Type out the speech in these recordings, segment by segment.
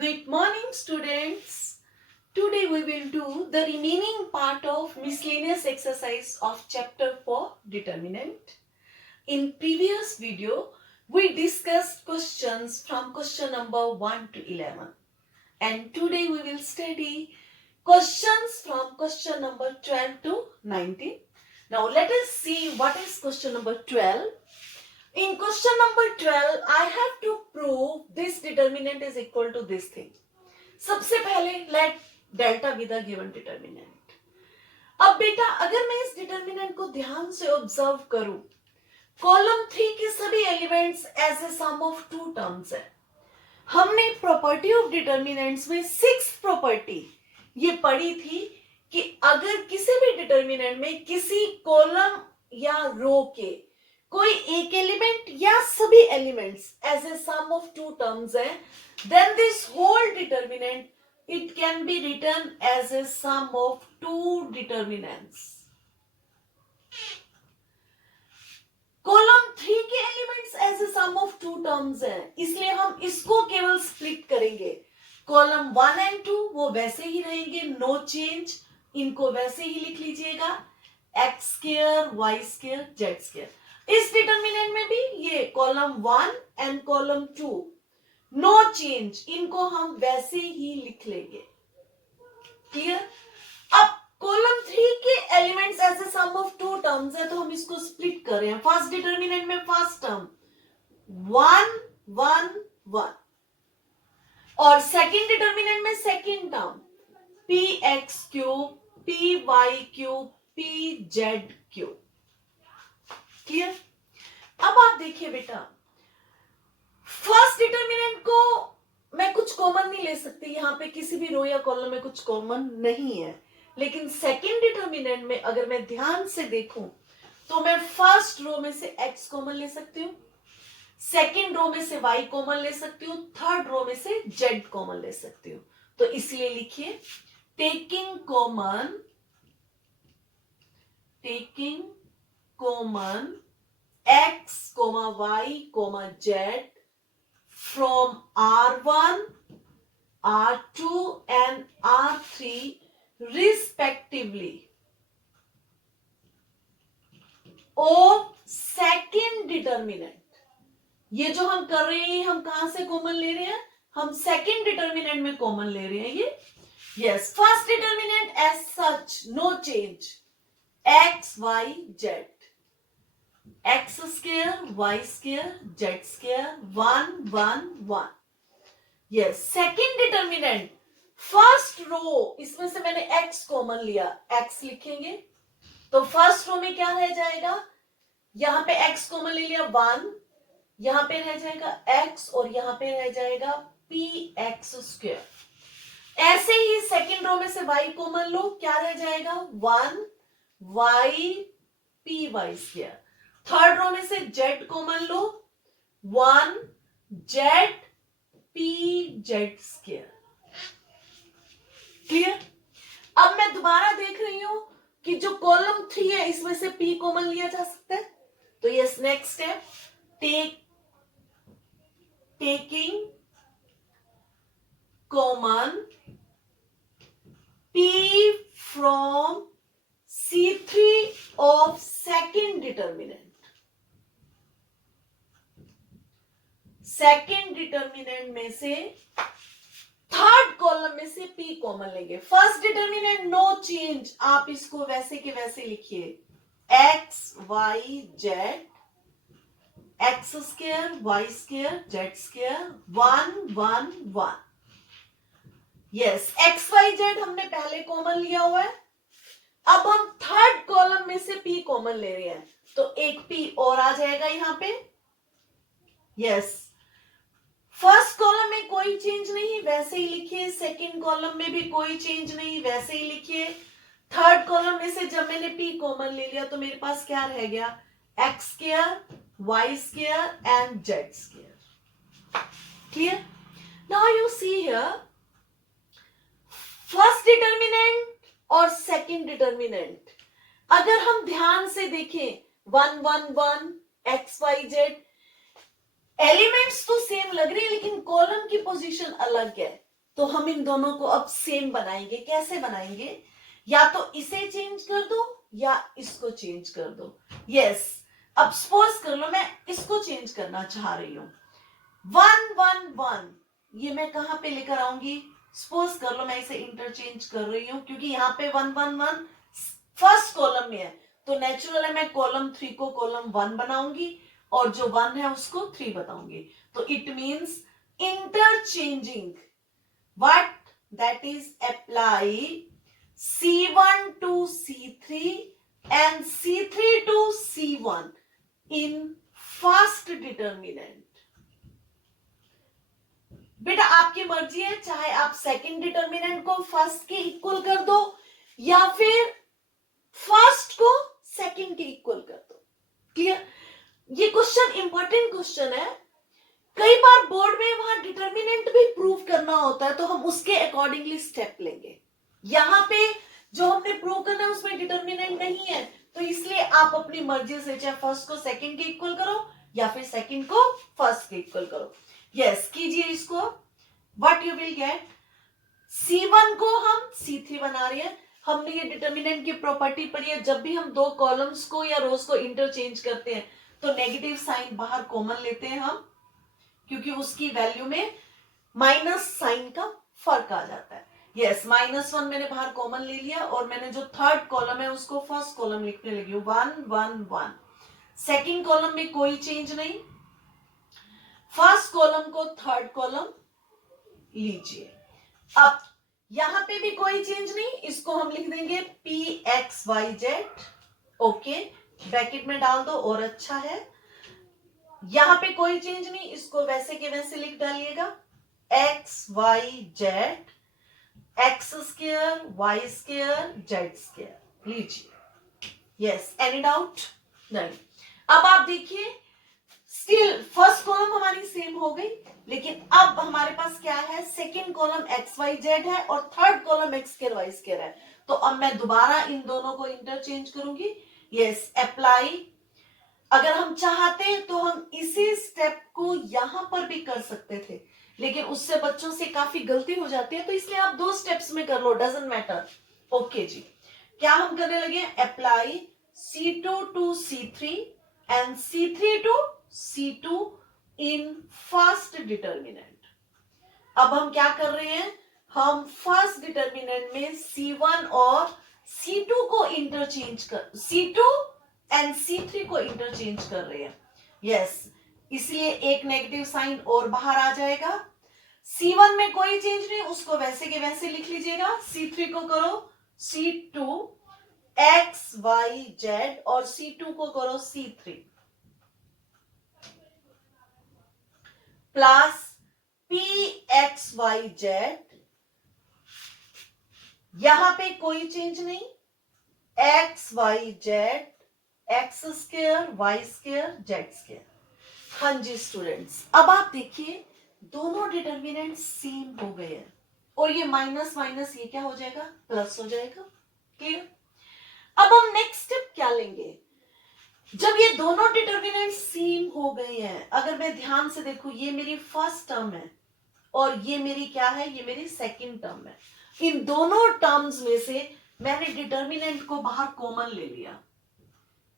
Good morning, students. Today we will do the remaining part of miscellaneous exercise of chapter 4 determinant. In previous video, we discussed questions from question number 1 to 11. And today we will study questions from question number 12 to 19. Now let us see what is question number 12. In question number 12, I have to prove this determinant is equal to this thing. सबसे पहले let delta with the given determinant. अब बेटा अगर मैं इस determinant को ध्यान से ऑब्जर्व करूं, कॉलम 3 के सभी elements as a sum of two terms है. हमने प्रॉपर्टी ऑफ डिटर्मिनेंट्स में 6th प्रॉपर्टी ये पढ़ी थी कि अगर किसी भी डिटर्मिनेंट में किसी कॉलम या रो के कोई एक एलिमेंट या सभी elements as a sum of two terms है, then this whole determinant it can be written as a sum of two determinants. Column 3 के elements as a sum of two terms है, इसलिए हम इसको केवल स्प्लिट करेंगे. कॉलम 1 एंड 2 वो वैसे ही रहेंगे, नो चेंज. इनको वैसे ही लिख लीजिएगा, x square y square z square. इस डिटर्मिनेंट में भी ये column 1 and column 2 no change, इनको हम वैसे ही लिख लेंगे. क्लियर? अब कॉलम 3 के elements as a sum of two terms है, तो हम इसको स्प्लिट कर रहे हैं. फर्स्ट डिटर्मिनेंट में फर्स्ट टर्म 1 1 1 और सेकंड डिटर्मिनेंट में second term p x cube p y cube p z cube. Clear? अब आप देखिए बेटा, फर्स्ट डिटर्मिनेंट को मैं कुछ कॉमन नहीं ले सकती, यहां पे किसी भी रो या कॉलम में कुछ कॉमन नहीं है. लेकिन सेकंड डिटर्मिनेंट में अगर मैं ध्यान से देखूं तो मैं फर्स्ट रो में से x कॉमन ले सकती हूं, सेकंड रो में से y कॉमन ले सकती हूं, थर्ड रो में से z कॉमन ले सकती हूं. तो इसलिए लिखिए taking common x, y, z from R1, R2 and R3 respectively of second determinant. ये जो हम कर रहे हैं हम कहां से कॉमन ले रहे हैं? हम सेकंड डिटर्मिनेंट में कॉमन ले रहे हैं ये. Yes, first determinant as such no change, x y z, x square y square z square 1 1 1. Yes, second determinant first row, इसमें से मैंने x कॉमन लिया, x लिखेंगे. तो फर्स्ट रो में क्या रह जाएगा? यहां पे x कॉमन ले लिया 1, यहां पे रह जाएगा x और यहां पे रह जाएगा px स्क्वायर. ऐसे ही सेकंड रो में से y कॉमन लो, क्या रह जाएगा? 1 y py square. Third row में से z कॉमन लो, 1 z pz स्क्वायर. क्लियर? अब मैं दोबारा देख रही हूं कि जो कॉलम 3 है इसमें से p कॉमन लिया जा सकता है. तो yes, next step taking common p from C3 of second determinant. Second determinant में से थर्ड कॉलम में से p कॉमन लेंगे. फर्स्ट डिटर्मिनेंट नो चेंज, आप इसको वैसे के वैसे लिखिए, x y z, x square y square z square 1 1 1. Yes, x y z हमने पहले कॉमन लिया हुआ है. अब हम थर्ड कॉलम में से p कॉमन ले रहे हैं, तो एक p और आ जाएगा यहां पे. यस, फर्स्ट कॉलम में कोई चेंज नहीं, वैसे ही लिखिए. सेकंड कॉलम में भी कोई चेंज नहीं, वैसे ही लिखिए. थर्ड कॉलम में से जब मैंने p कॉमन ले लिया तो मेरे पास क्या रह गया? x square y square and z square. Clear? Now you see here, first determinant और सेकंड डिटर्मिनेंट अगर हम ध्यान से देखें 1 1 1 एक्स वाई जेड एलिमेंट्स तो सेम लग रही है लेकिन कॉलम की पोजीशन अलग है. तो हम इन दोनों को अब सेम बनाएंगे। कैसे बनाएंगे? या तो इसे चेंज कर दो या इसको चेंज कर दो। यस, अब सपोज कर लो मैं इसको चेंज करना चाह रही हूं। 1 1 1 ये मैं कहां पे लेकर आऊंगी? सपोज कर लो मैं इसे इंटरचेंज कर रही हूं, क्योंकि यहाँ पे 1 1 1 फर्स्ट कॉलम में है, तो नेचुरल है मैं कॉलम 3 को कॉलम 1 बनाऊंगी और जो 1 है उसको 3 बताऊंगी। तो it means interchanging, what? That is apply C1 to C3 and C3 to C1 in first determinant। बेटा आपकी मर्जी है, चाहे आप सेकंड डिटर्मिनेंट को फर्स्ट के इक्वल कर दो या फिर फर्स्ट को सेकंड के इक्वल कर दो। क्लियर? ये क्वेश्चन इंपॉर्टेंट क्वेश्चन है। कई बार बोर्ड में वहां डिटर्मिनेंट भी प्रूव करना होता है, तो हम उसके अकॉर्डिंगली स्टेप लेंगे। यहां पे जो हमने प्रूव करना है उसमें डिटर्मिनेंट नहीं है, तो इसलिए आप अपनी मर्जी से चाहे फर्स्ट को सेकंड के इक्वल करो या फिर सेकंड को फर्स्ट के इक्वल करो। यस, कीजिए इसको। What you will gate? C1 को हम C3 बना रहे हैं। हमने ये डिटर्मिनेंट की प्रॉपर्टी पढ़ी है, जब भी हम दो कॉलम्स को या रोज को इंटरचेंज करते हैं तो नेगेटिव साइन बाहर कॉमन लेते हैं हम, क्योंकि उसकी वैल्यू में माइनस साइन का फर्क आ जाता है। यस, -1 मैंने बाहर कॉमन ले लिया और मैंने जो थर्ड कॉलम है उसको फर्स्ट कॉलम लिखने लगी हूं, 1 1 1। सेकेंड कॉलम में कोई चेंज नहीं, फर्स्ट कॉलम को थर्ड कॉलम लीजिए। अब यहां पे भी कोई चेंज नहीं, इसको हम लिख देंगे PXYZ। ओके, ब्रैकेट में डाल दो और अच्छा है। यहां पे कोई चेंज नहीं, इसको वैसे के वैसे लिख डालिएगा, XYZ X² Y² Z²। लीजिए। Yes, any doubt? नहीं। अब आप देखिए, स्टिल फर्स्ट कॉलम हमारी सेम हो गई, लेकिन अब हमारे पास क्या है? सेकेंड कॉलम XYZ है और थर्ड कॉलम X² Y² है। तो अब मैं दोबारा इन दोनों को इंटरचेंज करूंगी। Yes, apply. अगर हम चाहते तो हम इसी स्टेप को यहां पर भी कर सकते थे, लेकिन उससे बच्चों से काफी गलती हो जाती है, तो इसलिए आप 2 स्टेप्स में कर लो, डजंट मैटर। ओके जी, क्या हम करने लगे? Apply C2 to C3 and C3 to C2 in first determinant. अब हम क्या कर रहे हैं? हम फर्स्ट डिटर्मिनेंट में C1 और C2 को इंटरचेंज कर, C2 एंड C3 को इंटरचेंज कर रहे हैं। यस, इसलिए एक नेगेटिव साइन और बाहर आ जाएगा। C1 में कोई चेंज नहीं, उसको वैसे के वैसे लिख लीजिएगा। C3 को करो C2 XYZ और C2 को करो C3 प्लस PXYZ। यहां पे कोई चेंज नहीं, XYZ X² Y² Z²। हाँ जी स्टूडेंट्स, अब आप देखिए दोनों डिटर्मिनेंट सेम हो गए हैं और ये माइनस माइनस ये क्या हो जाएगा? प्लस हो जाएगा। क्लियर? अब हम नेक्स्ट स्टेप क्या लेंगे? जब ये दोनों डिटर्मिनेंट सेम हो गए हैं, अगर मैं ध्यान से देखूं, ये मेरी फर्स्ट टर्म है और ये मेरी क्या है? ये मेरी सेकंड टर्म है। इन दोनों टर्म्स में से मैंने डिटर्मिनेंट को बाहर कॉमन ले लिया।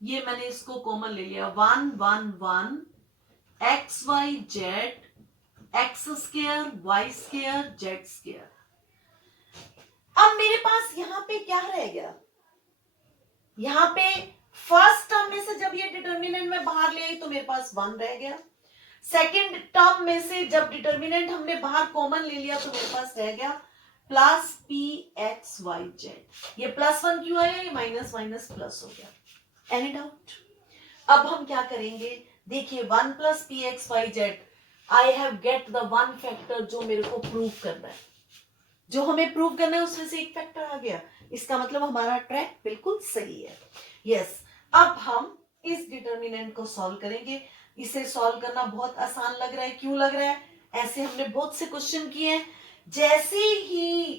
ये मैंने इसको कॉमन ले लिया, 1 1 1 XYZ X² Y² Z²। अब मेरे पास यहां पे क्या रह गया? यहां पे फर्स्ट टर्म में से जब ये डिटर्मिनेंट में बाहर ले आई तो मेरे पास 1 रह गया। सेकंड टर्म में से जब डिटर्मिनेंट हमने बाहर कॉमन ले लिया तो मेरे पास रह गया प्लस PXYZ। ये +1 क्यों आया? ये माइनस माइनस प्लस हो गया। Any doubt? अब हम क्या करेंगे? देखिए 1 + PXYZ, I have get the one factor जो मेरे को प्रूव करना है। जो हमें प्रूव करना है उसमें से एक फैक्टर आ गया, इसका मतलब हमारा ट्रैक बिल्कुल सही है। यस, अब हम इस डिटर्मिनेंट को सॉल्व करेंगे। इसे सॉल्व करना बहुत आसान लग रहा है। क्यों लग रहा है? ऐसे हमने बहुत से क्वेश्चन किए हैं। जैसे ही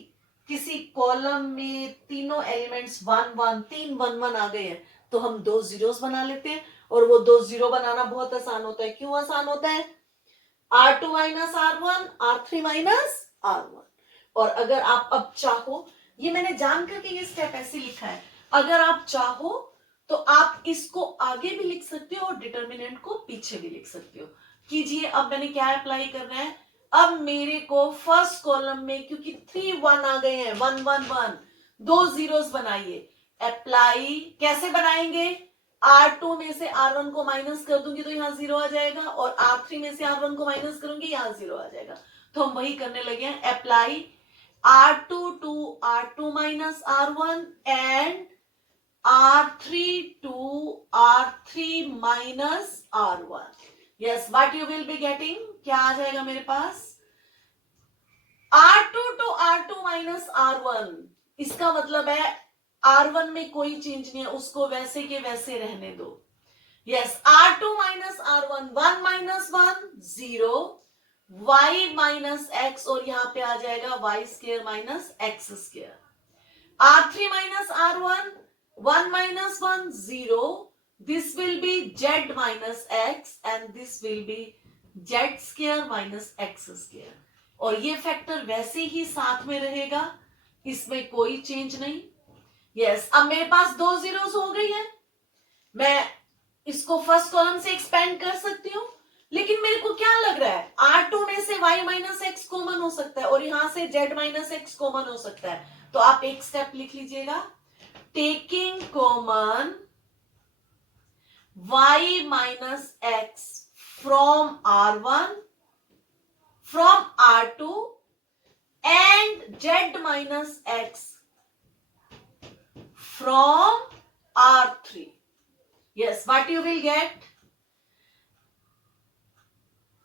किसी कॉलम में तीनों एलिमेंट्स 1 1 3 1 1 आ गए हैं तो हम 2 जीरोस बना लेते हैं, और वो 2 जीरो बनाना बहुत आसान होता है। क्यों आसान होता है? R2 - R1 R3 - R1। और अगर आप अब चाहो, ये मैंने जान करके ये स्टेप ऐसे लिखा है, अगर आप चाहो तो आप इसको आगे भी लिख सकते हो और डिटर्मिनेंट को पीछे भी लिख सकते हो। कीजिए, अब मैंने क्या अप्लाई करना है, अब मेरे को फर्स्ट कॉलम में क्योंकि 3 1 आ गए हैं, 1 1 1, 2 जीरोस बनाइए। अप्लाई कैसे बनाएंगे, R2 में से R1 को माइनस कर दूंगी तो यहां 0 आ जाएगा, और R3 में से R1 को माइनस करूंगी यहां 0 आ जाएगा। तो हम वही करने लगे हैं, apply R2 to R2 minus R1 and R3 to R3 minus R1. Yes, what you will be getting? क्या आ जाएगा मेरे पास, R2 to R2 minus R1, इसका मतलब है R1 में कोई चेंज नहीं है, उसको वैसे के वैसे रहने दो। Yes, R2 minus R1, 1 minus 1 0, y minus x, और यहां पे आ जाएगा y square minus x square. R3 minus R1, 1 minus 1 0, this will be z minus x and this will be z square minus x square, और ये factor वैसे ही साथ में रहेगा, इसमें कोई चेंज नहीं। यस, अब मेरे पास 2 जीरोस हो गई है, मैं इसको फर्स्ट कॉलम से एक्सपेंड कर सकती हूँ, लेकिन मेरे को क्या लग रहा है, R2 में से y माइनस एक्स कॉमन हो सकता है और यहां से z माइनस एक्स कॉमन हो सकता है। तो आप एक स्टेप लिख लीजिएगा, taking common y minus x from R1 from R2 and z minus x from R3. Yes, what you will get?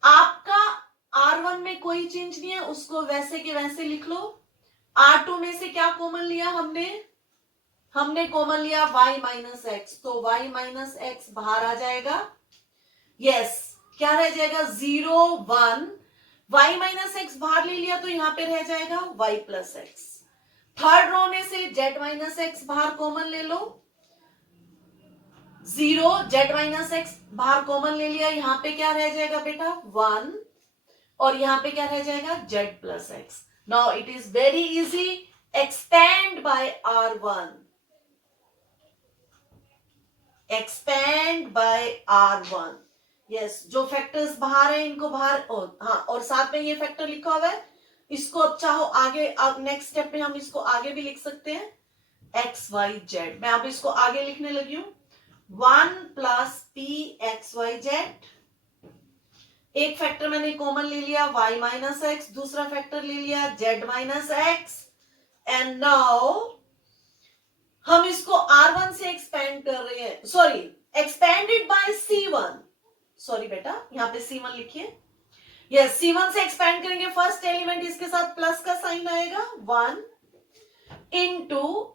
आपका R1 में कोई चेंज नहीं है, उसको वैसे के वैसे लिख लो। R2 में से क्या कॉमन लिया हमने कॉमन लिया y माइनस एक्स, तो y माइनस एक्स बाहर आ जाएगा। यस, क्या रह जाएगा, 0 1, y माइनस एक्स बाहर ले लिया तो यहां पे रह जाएगा y plus x. Third row में से z माइनस एक्स बाहर कॉमन ले लो, 0 z माइनस एक्स बाहर कॉमन ले लिया, यहां पे क्या रह जाएगा बेटा 1, और यहां पे क्या रह जाएगा z plus x. Now it is very easy, expand by R1, expand by R1। Yes, जो फैक्टर्स बाहर है इनको बाहर, हाँ, और साथ में ये फैक्टर लिखा हुआ है, इसको अब चाहो आगे, अब नेक्स्ट स्टेप में हम इसको आगे भी लिख सकते हैं, एक्स वाई जेड। मैं अब इसको आगे लिखने लगी हूं, 1 plus p x Y z. एक फैक्टर मैंने कॉमन ले लिया y माइनस एक्स, दूसरा फैक्टर ले लिया z minus x, and now हम इसको R1 से एक्सपेंड कर रहे हैं, sorry, expanded bye C1, sorry बेटा यहां पे C1 लिखिए। यस, C1 से एक्सपेंड करेंगे, फर्स्ट एलिमेंट इसके साथ प्लस का साइन आएगा, 1 इंटू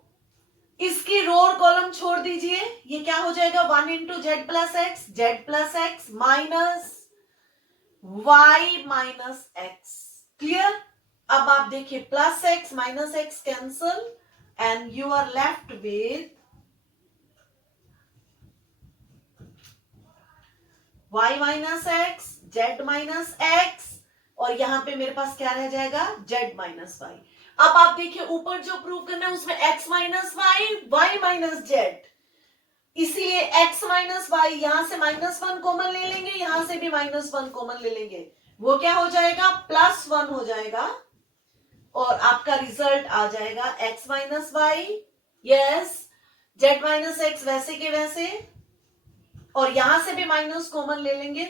इसकी रो और कॉलम छोड़ दीजिए, ये क्या हो जाएगा 1 into z plus x minus y minus x. Clear? अब आप देखिए, plus x minus x cancel and you are left with y minus x, z minus x, और यहां पे मेरे पास क्या रह जाएगा z माइनस वाई। अब आप देखिए, ऊपर जो प्रूव करना है उसमें x minus y, y minus z, इसीलिए x माइनस वाई, यहां से -1 कॉमन ले लेंगे, यहां से भी -1 कॉमन ले लेंगे, वो क्या हो जाएगा +1 हो जाएगा, और आपका रिजल्ट आ जाएगा x minus y, yes, z minus x वैसे के वैसे, और यहां से भी माइनस कॉमन ले लेंगे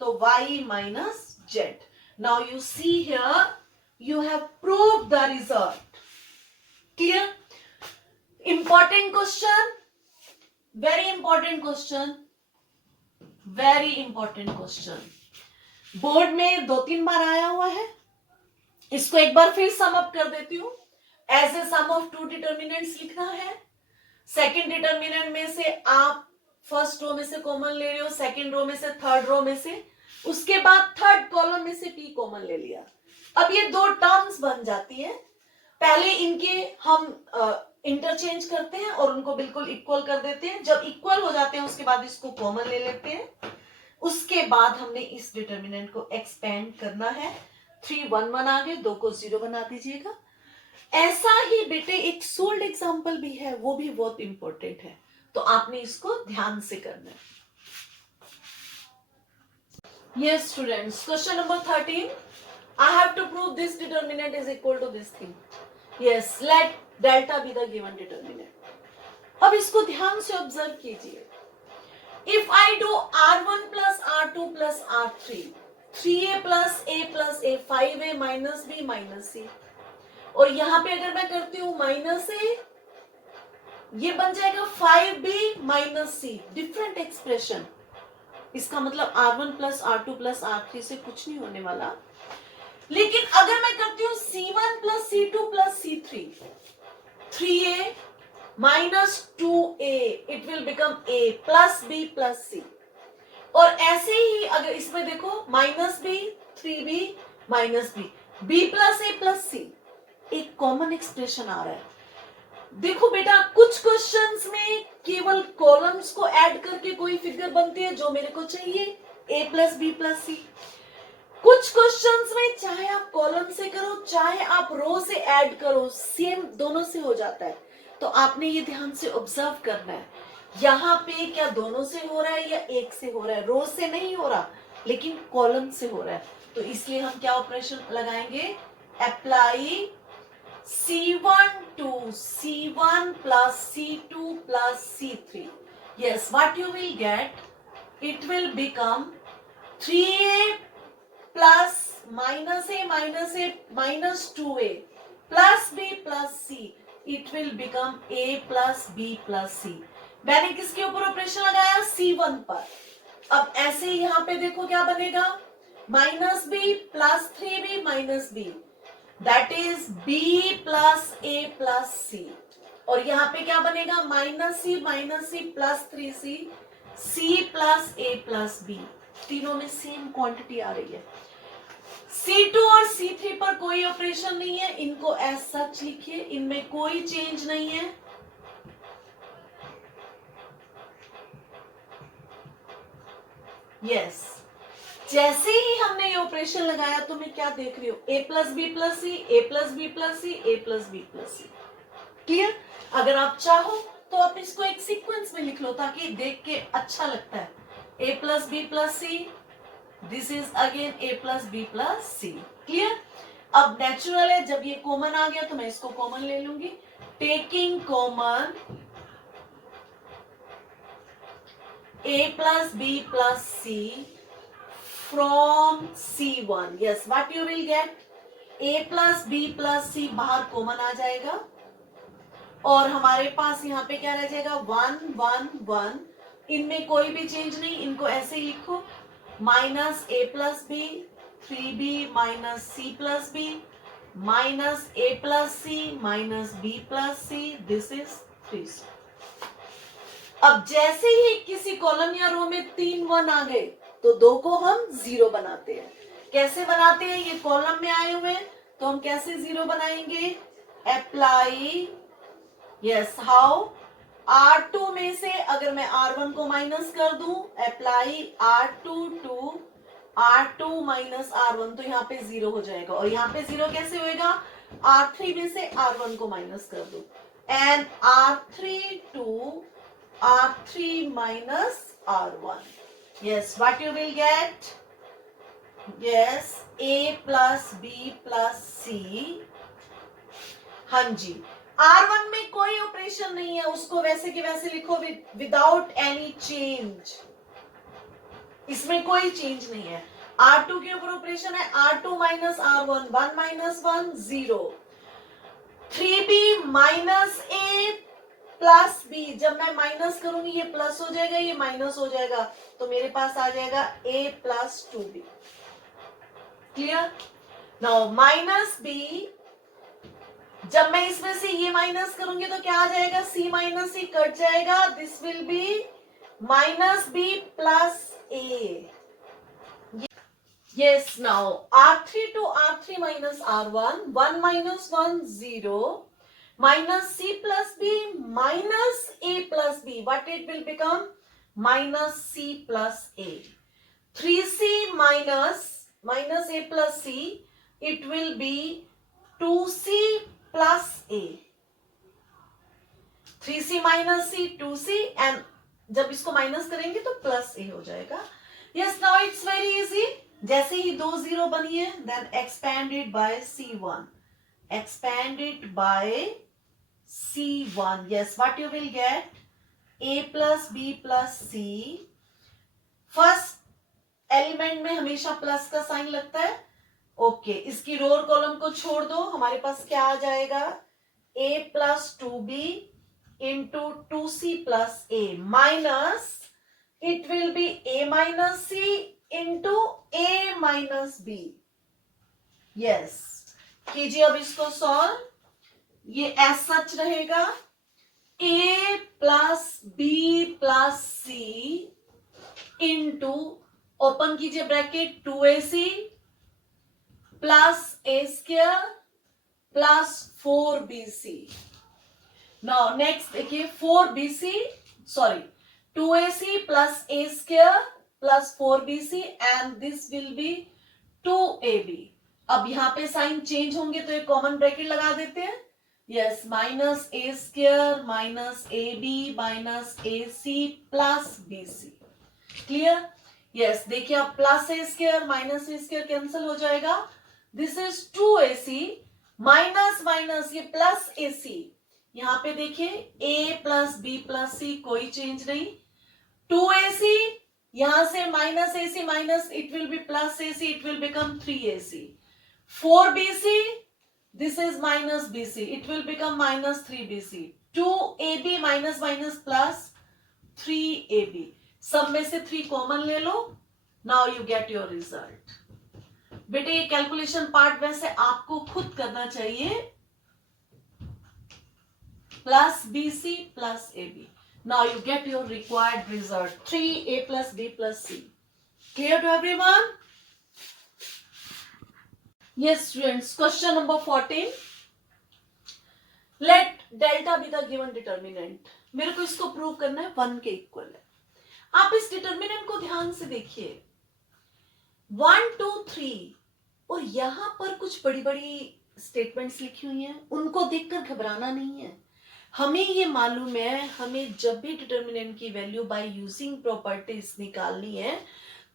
तो y minus Z. Now you see here, you have proved the result. Clear? Important question, very important question, very important question. Board में 2-3 बार आया हुआ है, इसको एक बार फिर सम अप कर देती हूं। As a sum of 2 determinants लिखना है। सेकेंड डिटर्मिनेंट में से आप फर्स्ट रो में से कॉमन ले रहे हो, सेकेंड रो में से, थर्ड रो में से, उसके बाद थर्ड कॉलम में से p कॉमन ले लिया। अब ये 2 टर्म्स बन जाती है, पहले इनके हम इंटरचेंज करते हैं और उनको बिल्कुल इक्वल कर देते हैं। जब इक्वल हो जाते हैं उसके बाद इसको कॉमन ले लेते हैं, उसके बाद हमने इस डिटर्मिनेंट को एक्सपेंड करना है। 3 1 1 आ गए, 2 को 0 बना दीजिएगा, ऐसा ही बेटे एक सोल्ड एग्जाम्पल भी है, वो भी बहुत इंपॉर्टेंट है, तो आपने इसको ध्यान से करना है। Yes, students. Question number 13. I have to prove this determinant is equal to this thing. Yes, let delta be the given determinant. अब इसको ध्यान से ऑब्जर्व कीजिए. If I do R1 plus R2 plus R3, 3A plus A, 5A minus B minus C. और यहां पे अगर मैं करती हूं माइनस ए, ये बन जाएगा 5B minus C. Different expression. इसका मतलब R1 plus R2 plus R3 से कुछ नहीं होने वाला. लेकिन अगर मैं करती हूं C1 plus C2 plus C3, 3A minus 2A, it will become A plus B plus C. और ऐसे ही अगर इसमें देखो minus B, 3B minus B, B plus A plus C, एक कॉमन एक्सप्रेशन आ रहा है. देखो बेटा, कुछ क्वेश्चंस में केवल कॉलम्स को ऐड करके कोई फिगर बनती है जो मेरे को चाहिए, A plus B plus C. कुछ क्वेश्चंस में चाहे आप कॉलम से करो चाहे आप रो से ऐड करो, सेम दोनों से हो जाता है. तो आपने ये ध्यान से ऑब्जर्व करना है, यहाँ पे क्या दोनों से हो रहा है या एक से हो रहा है. रो से नहीं हो रहा लेकिन कॉलम से हो रहा है, तो इसलिए हम क्या ऑपरेशन लगाएंगे, apply C1 to C1 plus C2 plus C3. Yes, what you will get? It will become 3A plus minus A minus 2A plus B plus C. It will become A plus B plus C. मैंने किसके ऊपर operation लगाया, C1 पर. अब ऐसे यहाँ पे देखो क्या बनेगा, minus b plus 3B minus b, that is B plus A plus C. और यहाँ पे क्या बनेगा, minus C plus 3C, C plus A plus B. तीनों में सेम क्वांटिटी आ रही है. C2 और C3 पर कोई ऑपरेशन नहीं है, इनको एज सच लिखिए, इनमें कोई चेंज नहीं है. यस, जैसे ही हमने ये ऑपरेशन लगाया तो मैं क्या देख रही हूं, A plus B plus c, A plus B plus c, A plus B plus c. Clear? अगर आप चाहो तो आप इसको एक सीक्वेंस में लिख लो ताकि देख के अच्छा लगता है. A plus B plus c, this is again A plus B plus c. Clear? अब नेचुरल है, जब ये कॉमन आ गया तो मैं इसको कॉमन ले लूंगी. Taking common A plus B plus C from C1. Yes, what you will get? A plus B plus C बाहर कॉमन आ जाएगा और हमारे पास यहाँ पे क्या रह जाएगा, 1 1 1. इनमें कोई भी चेंज नहीं, इनको ऐसे ही लिखो, minus A plus b, 3B minus C plus b minus A plus C minus B plus C, this is 3C. अब जैसे ही किसी कॉलम या रो में 3 1 आ गए तो 2 को हम 0 बनाते हैं. कैसे बनाते हैं, ये कॉलम में आए हुए हैं तो हम कैसे 0 बनाएंगे, अप्लाई. यस, हाउ, R2 में से अगर मैं R1 को माइनस कर दूं, apply R2 to R2 minus R1, तो यहाँ पे 0 हो जाएगा. और यहाँ पे 0 कैसे होएगा, R3 में से R1 को माइनस कर दूं, and R3 to R3 minus R1. Yes, what you will get? Yes, A plus B plus C. हाँ जी, R1 में कोई ऑपरेशन नहीं है, उसको वैसे के वैसे लिखो, विदाउट एनी चेंज. इसमें कोई चेंज नहीं है. R2 के ऊपर ऑपरेशन है, R2 minus R1, 1 minus 1 0. 3B minus A plus b, जब मैं माइनस करूंगी ये प्लस हो जाएगा, ये माइनस हो जाएगा, तो मेरे पास आ जाएगा A plus 2B. Clear? Now minus b, जब मैं इसमें से ये माइनस करूंगी तो क्या आ जाएगा, C माइनस C कट जाएगा, this will be minus B plus A. Yes, now R3 to R3 minus R1, 1 minus 1 0, minus C plus B minus A plus B. What it will become? Minus C plus A. 3C minus A plus C, it will be 2C plus a, 3c minus c 2c, and जब इसको minus करेंगे तो plus a हो जाएगा. Yes, now it's very easy. जैसे ही 2 0 बनी है, then expand it by c1, expand it by c1. Yes, what you will get? a plus b plus c. First element में हमेशा प्लस का साइन लगता है. ओके, इसकी रो और कॉलम को छोड़ दो. हमारे पास क्या आ जाएगा? a plus 2b into 2c plus a minus it will be a minus c into a minus b. Yes, कीजिए अब इसको सॉल्व. ये एज सच रहेगा a plus B plus C into, open कीजिए ब्रैकेट, 2ac प्लस ए square plus 4bc. Now next देखिए, 4bc, sorry, 2ac plus A square plus 4bc and this will be 2ab. अब यहां पे sign change होंगे तो एक common bracket लगा देते हैं. Yes, minus a square minus a b minus a c plus b c. Clear? Yes, देखिए अब plus A square minus a square cancel हो जाएगा. This is 2ac minus minus ये प्लस ए सी. यहां पे देखिए a plus B plus c, कोई change नहीं. 2ac, यहां से minus a c minus, it will be plus a c, it will become 3ac. 4bc, this is minus bc, it will become minus 3bc. 2ab minus minus plus 3ab. सब में से 3 common ले लो. Now you get your result. बेटे ये calculation part वैसे आपको खुद करना चाहिए. Plus bc plus ab. Now you get your required result 3a plus b plus c. Clear to everyone? Yes, students. Question number 14. Let delta be the given determinant. मेरे को इसको प्रूव करना है 1 के इक्वल है. आप इस डिटर्मिनेंट को ध्यान से देखिए. 1 2 3 और यहां पर कुछ बड़ी बड़ी स्टेटमेंट्स लिखी हुई हैं. उनको देखकर घबराना नहीं है. हमें ये मालूम है, हमें जब भी डिटर्मिनेंट की वैल्यू बाय यूजिंग प्रॉपर्टीज निकालनी है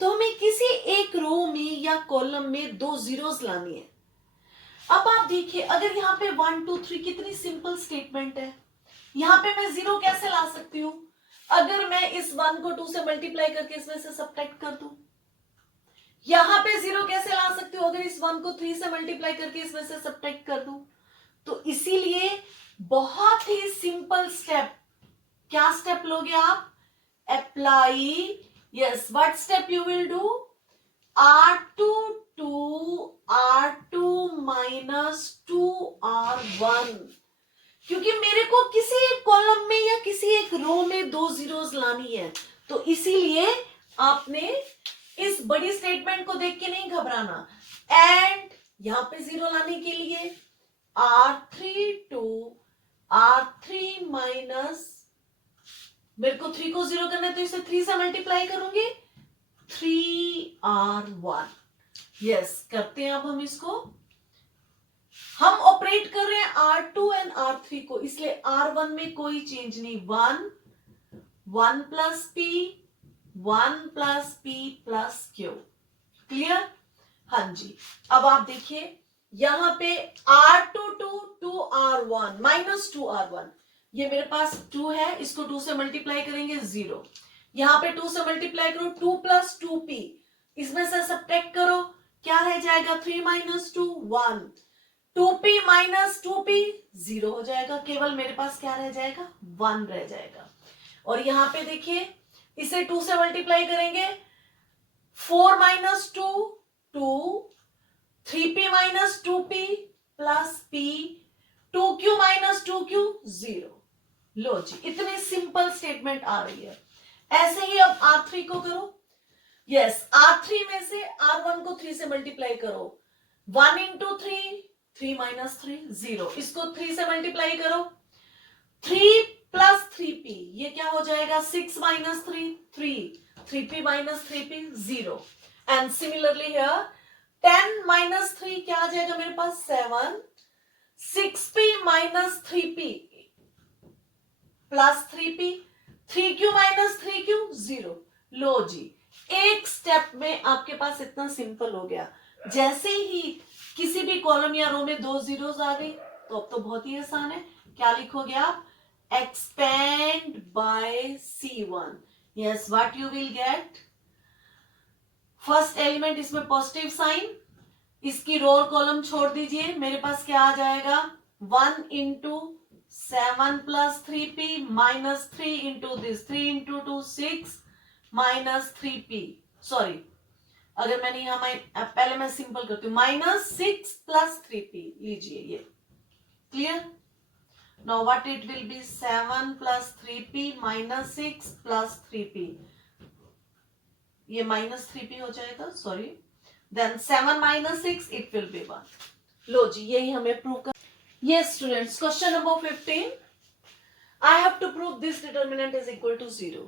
तो हमें किसी एक रो में या कॉलम में 2 जीरोस लानी है. अब आप देखिए, अगर यहाँ पे 1 2 3 कितनी सिंपल स्टेटमेंट है. यहाँ पे मैं 0 कैसे ला सकती हूं? अगर मैं इस 1 को 2 से मल्टीप्लाई करके इसमें से सब्ट्रैक्ट कर दूं. यहाँ पे 0 कैसे ला सकती हूँ? अगर इस 1 को 3 से मल्टीप्लाई करके इसमें से सब्ट्रैक्ट कर दूं. तो इसीलिए बहुत ही सिंपल स्टेप. क्या स्टेप लोगे आप? Apply. Yes, what step you will do? R2 R2 minus 2R1. क्योंकि मेरे को किसी एक कॉलम में या किसी एक रो में 2 जीरोस लानी है, तो इसीलिए आपने इस बड़ी स्टेटमेंट को देख के नहीं घबराना. एंड यहां पे 0 लाने के लिए R3 माइनस, मेरे को 3 को 0 करना है तो इसे 3 से मल्टीप्लाई करूंगी, 3R1. यस, करते हैं अब हम इसको. हम ऑपरेट कर रहे हैं R2 एंड R3 को, इसलिए R1 में कोई चेंज नहीं. 1 plus P plus Q. Clear? हाँ जी. अब आप देखिए यहां पे R2 2R1 माइनस 2R1. ये मेरे पास 2 है, इसको 2 से मल्टीप्लाई करेंगे 0. यहां पे 2 से मल्टीप्लाई करो 2 प्लस 2p, इसमें से सब्ट्रैक्ट करो, क्या रह जाएगा? 3 माइनस 2 1. 2p माइनस 2p 0 हो जाएगा. केवल मेरे पास क्या रह जाएगा? 1 रह जाएगा. और यहां पे देखिए इसे 2 से मल्टीप्लाई करेंगे, 4 minus 2 2, 3p minus 2p plus p, 2q minus 2q 0. लो जी, इतनी सिंपल स्टेटमेंट आ रही है. ऐसे ही अब R3 को करो. यस, R3 में से R1 को 3 से मल्टीप्लाई करो. 1 इंटू 3 माइनस 3 0. इसको 3 से मल्टीप्लाई करो, 3 प्लस 3p, ये क्या हो जाएगा? 6 minus 3p minus 3p 0. And similarly here 10 minus 3 क्या आ जाएगा मेरे पास? 7. 6p minus 3p plus 3p, 3q minus 3q 0। लो जी, एक स्टेप में आपके पास इतना सिंपल हो गया। जैसे ही किसी भी कॉलम या रो में 2 जीरोस आ गई तो अब तो बहुत ही आसान है। क्या लिखोगे आप? Expand by C1। Yes, what you will get? First element इसमें पॉजिटिव साइन, इसकी रो और कॉलम छोड़ दीजिए, मेरे पास क्या आ जाएगा? 1 into 7 plus 3p minus 3 into this, 3 into 2 6 minus 3p। Sorry, अगर मैंने यहां पहले मैं सिंपल करती हूं, माइनस 6 प्लस 3p लीजिए ये। Clear? Now what it will be? 7 plus 3p minus 6 plus 3p, ये माइनस 3p हो जाएगा, sorry. Then 7 minus 6 it will be 1। लो जी, यही हमें प्रूव कर। Yes, students. Question number 15. I have to prove this determinant is equal to 0.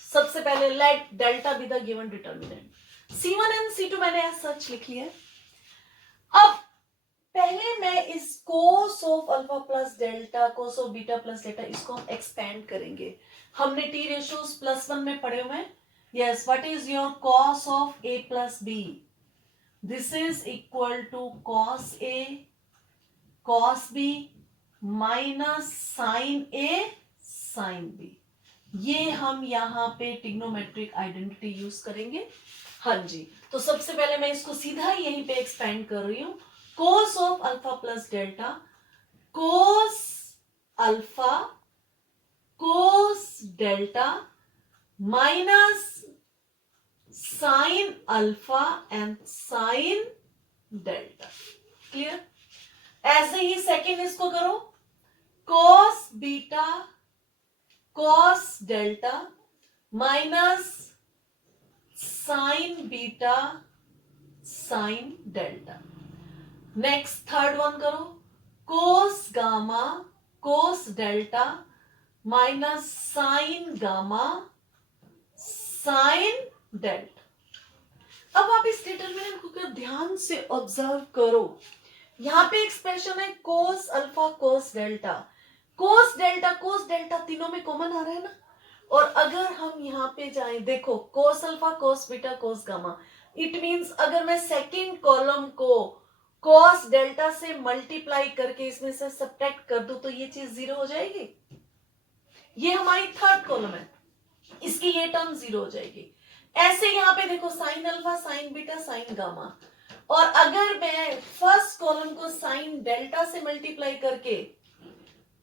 सबसे पहले let delta be the given determinant. C1 and C2 मैंने as such लिख लिया है। अब पहले मैं इस cos of alpha plus delta, cos of beta plus delta, इसको हम expand करेंगे। हमने T ratios +1 में पढ़े हुए हैं। Yes, what is your cos of A plus B? This is equal to cos A cos b minus sine a sine b. ये हम यहां पे ट्रिग्नोमेट्रिक आइडेंटिटी यूज करेंगे। हाँ जी, तो सबसे पहले मैं इसको सीधा यहीं पे एक्सपेंड कर रही हूं। Cos of alpha plus delta, cos alpha cos delta minus sine alpha and sine delta. Clear? ऐसे ही सेकेंड इसको करो, cos beta cos delta minus sine beta sine delta. Next third one करो, cos gamma cos delta minus sine gamma sine delta. अब आप इस determinant को ध्यान से ऑब्जर्व करो। यहां पे एक्सप्रेशन है कोस अल्फा कोस डेल्टा, कोस डेल्टा तीनों में कॉमन आ रहा है ना। और अगर हम यहां पे जाएं, देखो कोस alpha cos beta cos gamma, it means अगर मैं सेकंड कॉलम को कोस डेल्टा से मल्टीप्लाई करके इसमें से सब्ट्रैक्ट कर दूं तो ये चीज 0 हो जाएगी। ये हमारी थर्ड कॉलम है, इसकी ये टर्म 0 हो जाएगी। ऐसे यहां पे देखो sine alpha sign beta sign gamma, और अगर मैं फर्स्ट कॉलम को साइन डेल्टा से मल्टीप्लाई करके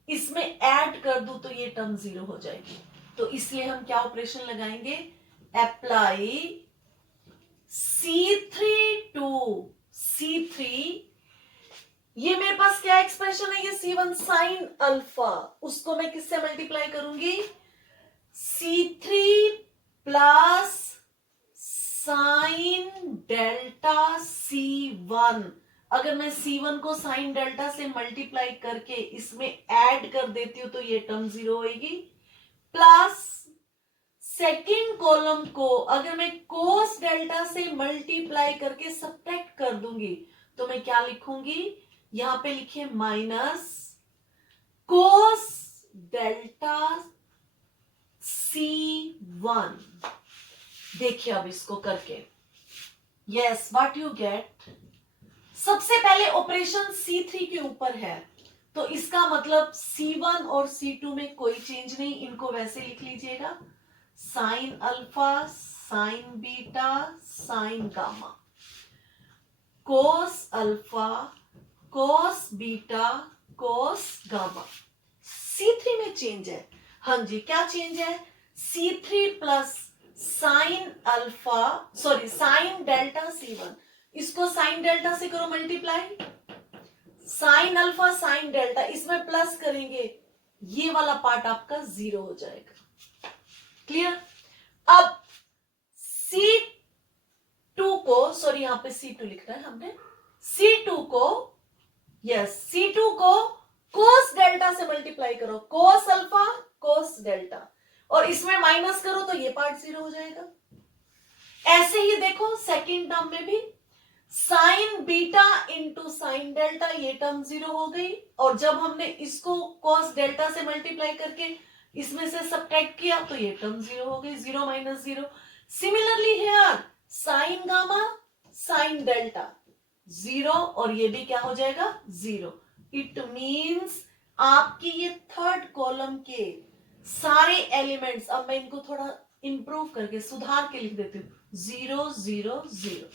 इसमें ऐड कर दूं तो ये टर्म 0 हो जाएगी। तो इसलिए हम क्या ऑपरेशन लगाएंगे? Apply C3 to C3। ये मेरे पास क्या एक्सप्रेशन है? ये C1 साइन अल्फा, उसको मैं किससे मल्टीप्लाई करूंगी? C3 plus sine delta C1। अगर मैं C1 को साइन डेल्टा से मल्टीप्लाई करके इसमें ऐड कर देती हूं तो ये टर्म 0 होगी। प्लस सेकेंड कॉलम को अगर मैं कोस डेल्टा से मल्टीप्लाई करके सब्ट्रैक्ट कर दूंगी तो मैं क्या लिखूंगी? यहां पे लिखिए माइनस कोस डेल्टा C1। देखिए अब इसको करके, यस व्हाट यू गेट? सबसे पहले ऑपरेशन C3 के ऊपर है तो इसका मतलब C1 और C2 में कोई चेंज नहीं, इनको वैसे लिख लीजिएगा, sine alpha sign beta sign gamma, कोस alpha cos beta cos gamma. C3 में चेंज है। हाँ जी, क्या चेंज है? C3 plus sine alpha sorry sine delta C1, इसको साइन डेल्टा से करो multiply, sine alpha sine delta, इसमें प्लस करेंगे, ये वाला पार्ट आपका 0 हो जाएगा। क्लियर? अब C2 को, सॉरी यहां पे C2 लिखना है हमने, C2 को C2 को कोस डेल्टा से मल्टीप्लाई करो, कोस अल्फा कोस डेल्टा, और इसमें माइनस करो तो ये पार्ट 0 हो जाएगा। ऐसे ही देखो सेकंड टर्म में भी sign beta into sine delta, ये टर्म 0 हो गई, और जब हमने इसको कॉस डेल्टा से मल्टीप्लाई करके इसमें से सब्ट्रैक्ट किया तो ये टर्म 0 हो गई, 0 minus 0. Similarly here sine gamma sine delta 0, और ये भी क्या हो जाएगा 0. इट मींस आपकी ये थर्ड कॉलम के सारे एलिमेंट्स, अब मैं इनको थोड़ा इंप्रूव करके सुधार के लिख देती हूँ, 0 0 0.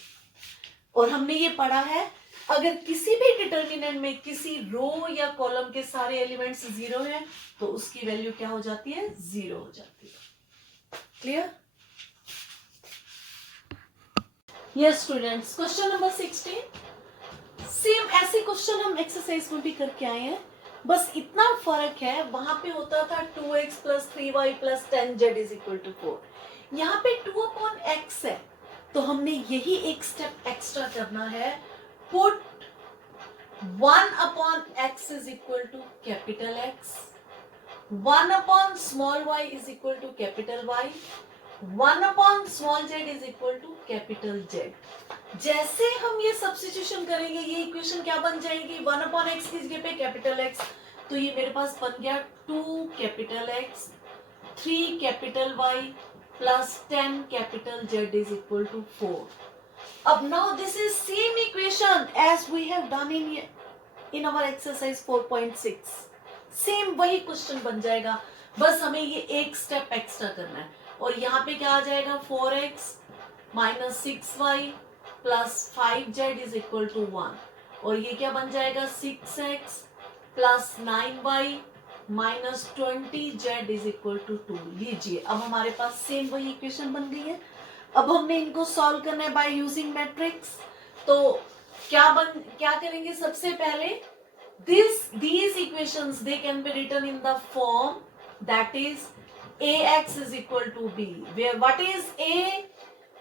और हमने ये पढ़ा है अगर किसी भी डिटर्मिनेंट में किसी रो या कॉलम के सारे एलिमेंट्स 0 हैं तो उसकी वैल्यू क्या हो जाती है 0 हो जाती है. Clear? Yes students, question number 16. Same ऐसे क्वेश्चन हम एक्सरसाइज में भी करके आए हैं, बस इतना फर्क है वहां पे होता था 2x plus 3y plus 10z is equal to 4. यहाँ पे 2 अपॉन x है, तो हमने यही एक स्टेप एक्स्ट्रा करना है. Put 1 upon x is equal to capital X, 1 upon small y is equal to capital Y, 1 upon small z is equal to capital Z. जैसे हम ये सब्स्टिट्यूशन करेंगे ये इक्वेशन क्या बन जाएगी, 1 अपॉन x की जगह पे कैपिटल X, तो ये मेरे पास बन गया 2 capital X 3 capital Y plus 10 capital Z is equal to 4. अब now this is same equation as we have done in our exercise 4.6. Same वही क्वेश्चन बन जाएगा, बस हमें ये एक स्टेप एक्स्ट्रा करना है. और यहाँ पे क्या आ जाएगा 4x minus 6y plus 5z is equal to 1, और ये क्या बन जाएगा 6x plus 9y minus 20z is equal to 2. लीजिए अब हमारे पास सेम वही इक्वेशन बन गई है. अब हमने इनको सॉल्व करना है बाय यूजिंग मैट्रिक्स. तो क्या करेंगे, सबसे पहले these equations they can be written in the form that is ax is equal to b, where what is a,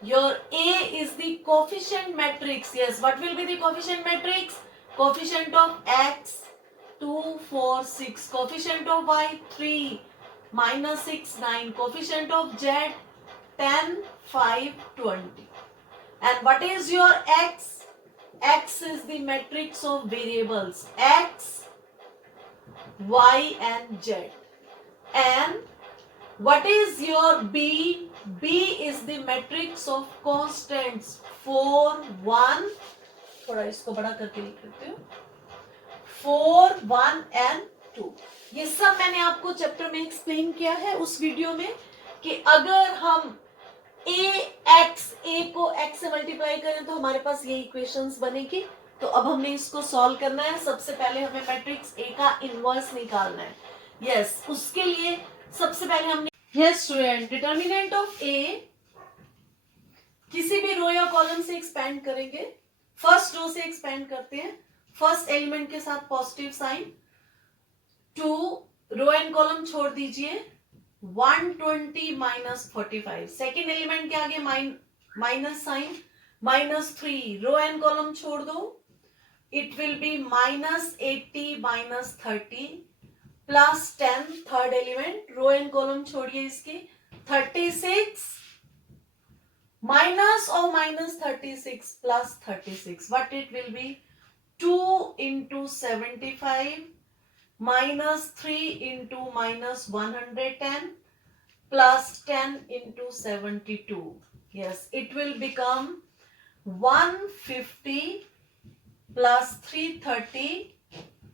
your a is the coefficient matrix. Yes, what will be the coefficient matrix? Coefficient of x 2 4 6, coefficient of y 3 minus 6 9, coefficient of z 10 5 20. And what is your x? X is the matrix of variables x, y and z. And what is your b? B is the matrix of constants 4 1, थोड़ा इसको बड़ा करके लिख देती हूँ, 4 1 and 2. ये सब मैंने आपको चैप्टर में एक्सप्लेन किया है उस वीडियो में कि अगर हम ए को x से मल्टीप्लाई करें तो हमारे पास ये इक्वेशंस बनेगी. तो अब हमने इसको सॉल्व करना है. सबसे पहले हमें मैट्रिक्स ए का इनवर्स निकालना है. यस, उसके लिए सबसे पहले हमने यस स्टूडेंट डिटर्मिनेंट ऑफ ए किसी भी रो या कॉलम से एक्सपेंड करेंगे. फर्स्ट रो से एक्सपेंड करते हैं, फर्स्ट एलिमेंट के साथ positive sign, 2 row and column छोड़ दीजिए, 120 माइनस 45, सेकेंड एलिमेंट के आगे minus sign, minus 3 row and column छोड़ दो, it will be minus 80 minus 30 plus 10 third element, row and column छोड़िए इसके, 36 माइनस और minus 36 plus 36, what it will be 2 into 75 minus 3 into minus 110 plus 10 into 72. Yes, it will become 150 plus 330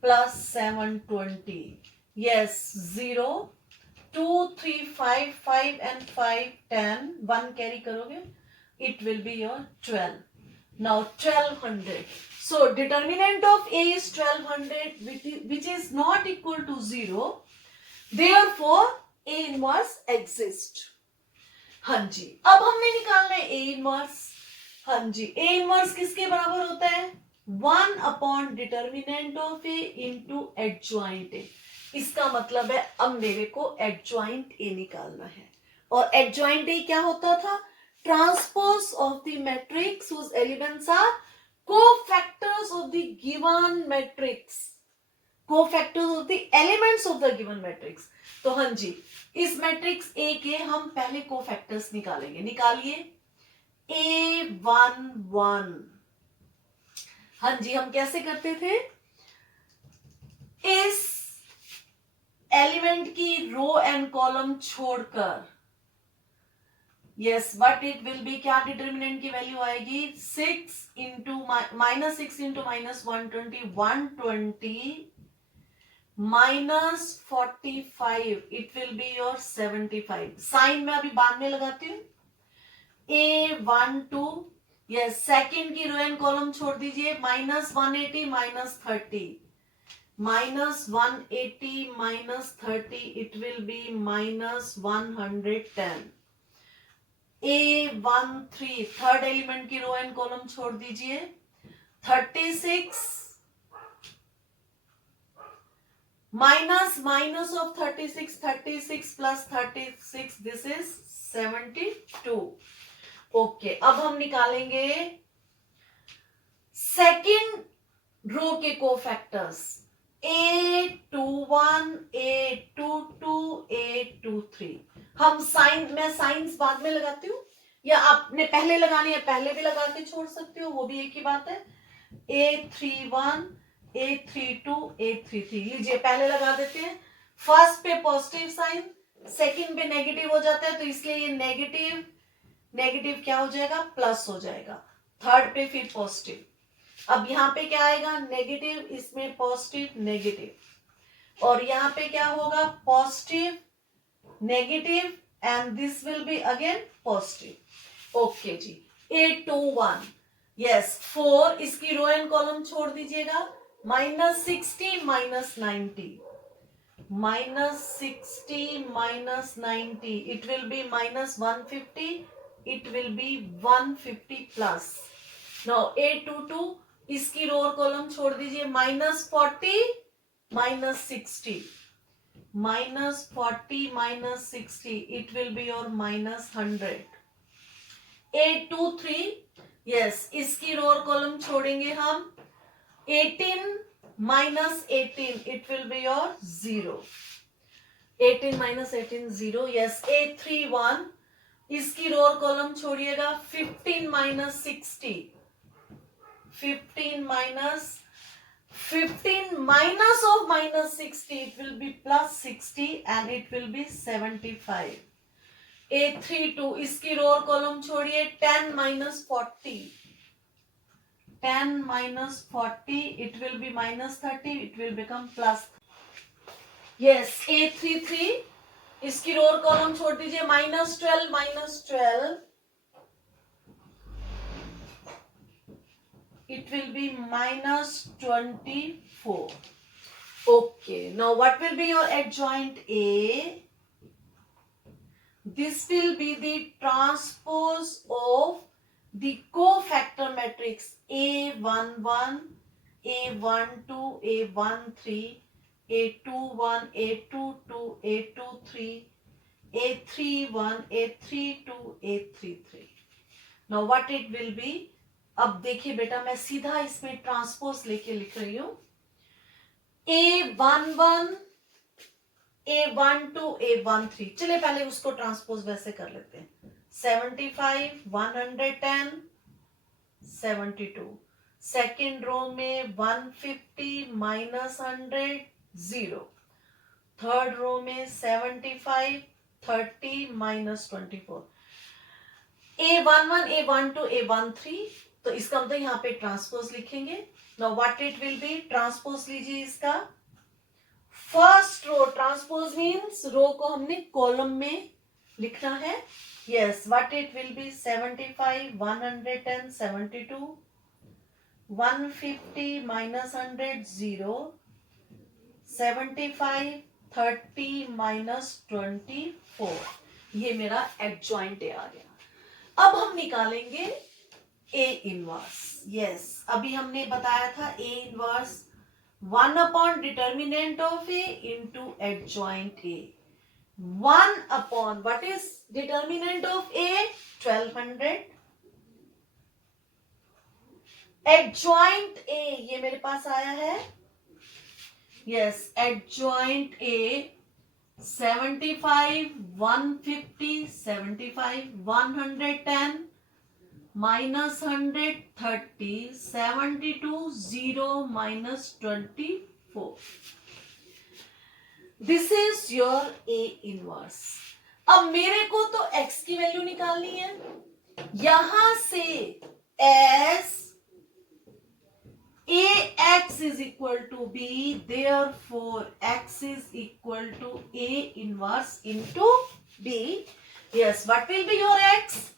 plus 720. Yes, 0, 2, 3, 5, 5 and 5, 10. 1 carry करोगे, it will be your 12. Now 1200. So determinant of A is 1200, which is not equal to 0. Therefore A inverse exists. हाँ जी, अब हमने निकालना है A inverse. हाँ जी, A inverse किसके बराबर होता है 1 upon determinant of A into adjoint A. इसका मतलब है अब मेरे को adjoint A निकालना है. और adjoint A क्या होता था, transpose of the matrix whose elements are cofactors of the given matrix, cofactors of the elements of the given matrix. तो हाँ जी, इस मैट्रिक्स A के हम पहले कोफैक्टर्स निकालेंगे. निकालिए A11 हाँ जी, हम कैसे करते थे, इस एलिमेंट की रो एंड कॉलम छोड़कर, yes what it will be, क्या डिटर्मिनेंट की वैल्यू आएगी, 6 into -6 into -120, 120 -45, it will be your 75। Sign में अभी बाद में लगाती हूँ। A12, यस सेकंड की रो एंड कॉलम छोड़ दीजिए, -180 -30, -180 -30, it will B -110। A13 third element की रो एंड कॉलम छोड़ दीजिए, 36 minus of 36, 36 plus 36, this is 72। Okay, अब हम निकालेंगे सेकंड रो के कोफैक्टर्स, A21, A22, A23। हम साइन, मैं साइंस बाद में लगाती हूँ, या आपने पहले लगानी है पहले भी लगा के छोड़ सकते हो, वो भी एक ही बात है। A31, A32, A33, लीजिए पहले लगा देते हैं। फर्स्ट पे पॉजिटिव साइन, सेकंड पे नेगेटिव हो जाता है, तो इसलिए ये नेगेटिव नेगेटिव क्या हो जाएगा, प्लस हो जाएगा। थर्ड पे फिर पॉजिटिव, अब यहाँ पे क्या आएगा, नेगेटिव, इसमें पॉजिटिव नेगेटिव, और यहाँ पे क्या होगा, positive negative, and this will be again positive. Okay जी, A21, यस 4, इसकी रो एंड कॉलम छोड़ दीजिएगा, -60 -90, -60 -90, it will B -150, it will B 150 plus. Now A22, इसकी रो और कॉलम छोड़ दीजिए, -40 -60, -40 -60, it will be your -100। A23, yes इसकी row और कॉलम छोड़ेंगे हम, 18 -18, it will be your 0। 18 -18 0, yes A31, इसकी रो और column छोड़िएगा, 15 -60, 15 minus of -60, it will be +60, and it will be 75। A32, इसकी रो और कॉलम छोड़िए, 10 -40, 10 -40, it will be -30, it will become plus। yes, A33, इसकी row और column छोड़ दीजिए, -12 -12, it will be -24। okay, now what will be your adjoint A? This will be the transpose of the cofactor matrix A11, A12, A13, A21, A22, A23, A31, A32, A33। now what it will be? अब देखिए बेटा, मैं सीधा इसमें transpose लेके लिख रही हूं, A11, A12, A13। चलिए पहले उसको ट्रांसपोज वैसे कर लेते हैं, 75, 110, 72। सेकेंड रो में 150 -100 0। थर्ड रो में 75, 30 -24। A11, A12, A13, तो इसका मतलब यहाँ पे ट्रांसपोज लिखेंगे। Now what it will be, transpose लीजिए इसका, first row, transpose means row को हमने कॉलम में लिखना है। Yes, what it will be, 75, 110, 72, 150 -100 0, 75, 30 -24। ये मेरा एडजॉइंट ए आ गया। अब हम निकालेंगे ए इनवर्स। यस, अभी हमने बताया था A inverse 1 upon determinant of A into adjoint A. 1 upon what is determinant of A, 1200। Adjoint A ये मेरे पास आया है, yes adjoint A 75, 150, 75, 110 minus 130, 72, 0, minus 24. This is your A inverse. अब मेरे को तो x की वैल्यू निकालनी है. यहां से as ax is equal to b, therefore x is equal to A inverse into b. Yes, what will be your x?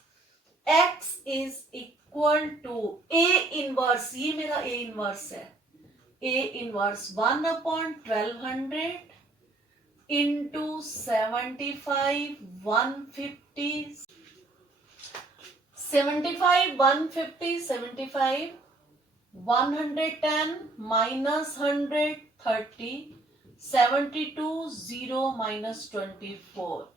X is equal to A inverse. ये मेरा A inverse है. A inverse 1 upon 1200 into 75, 150, 75, 150, 75, 110 minus 130, 72, 0 minus 24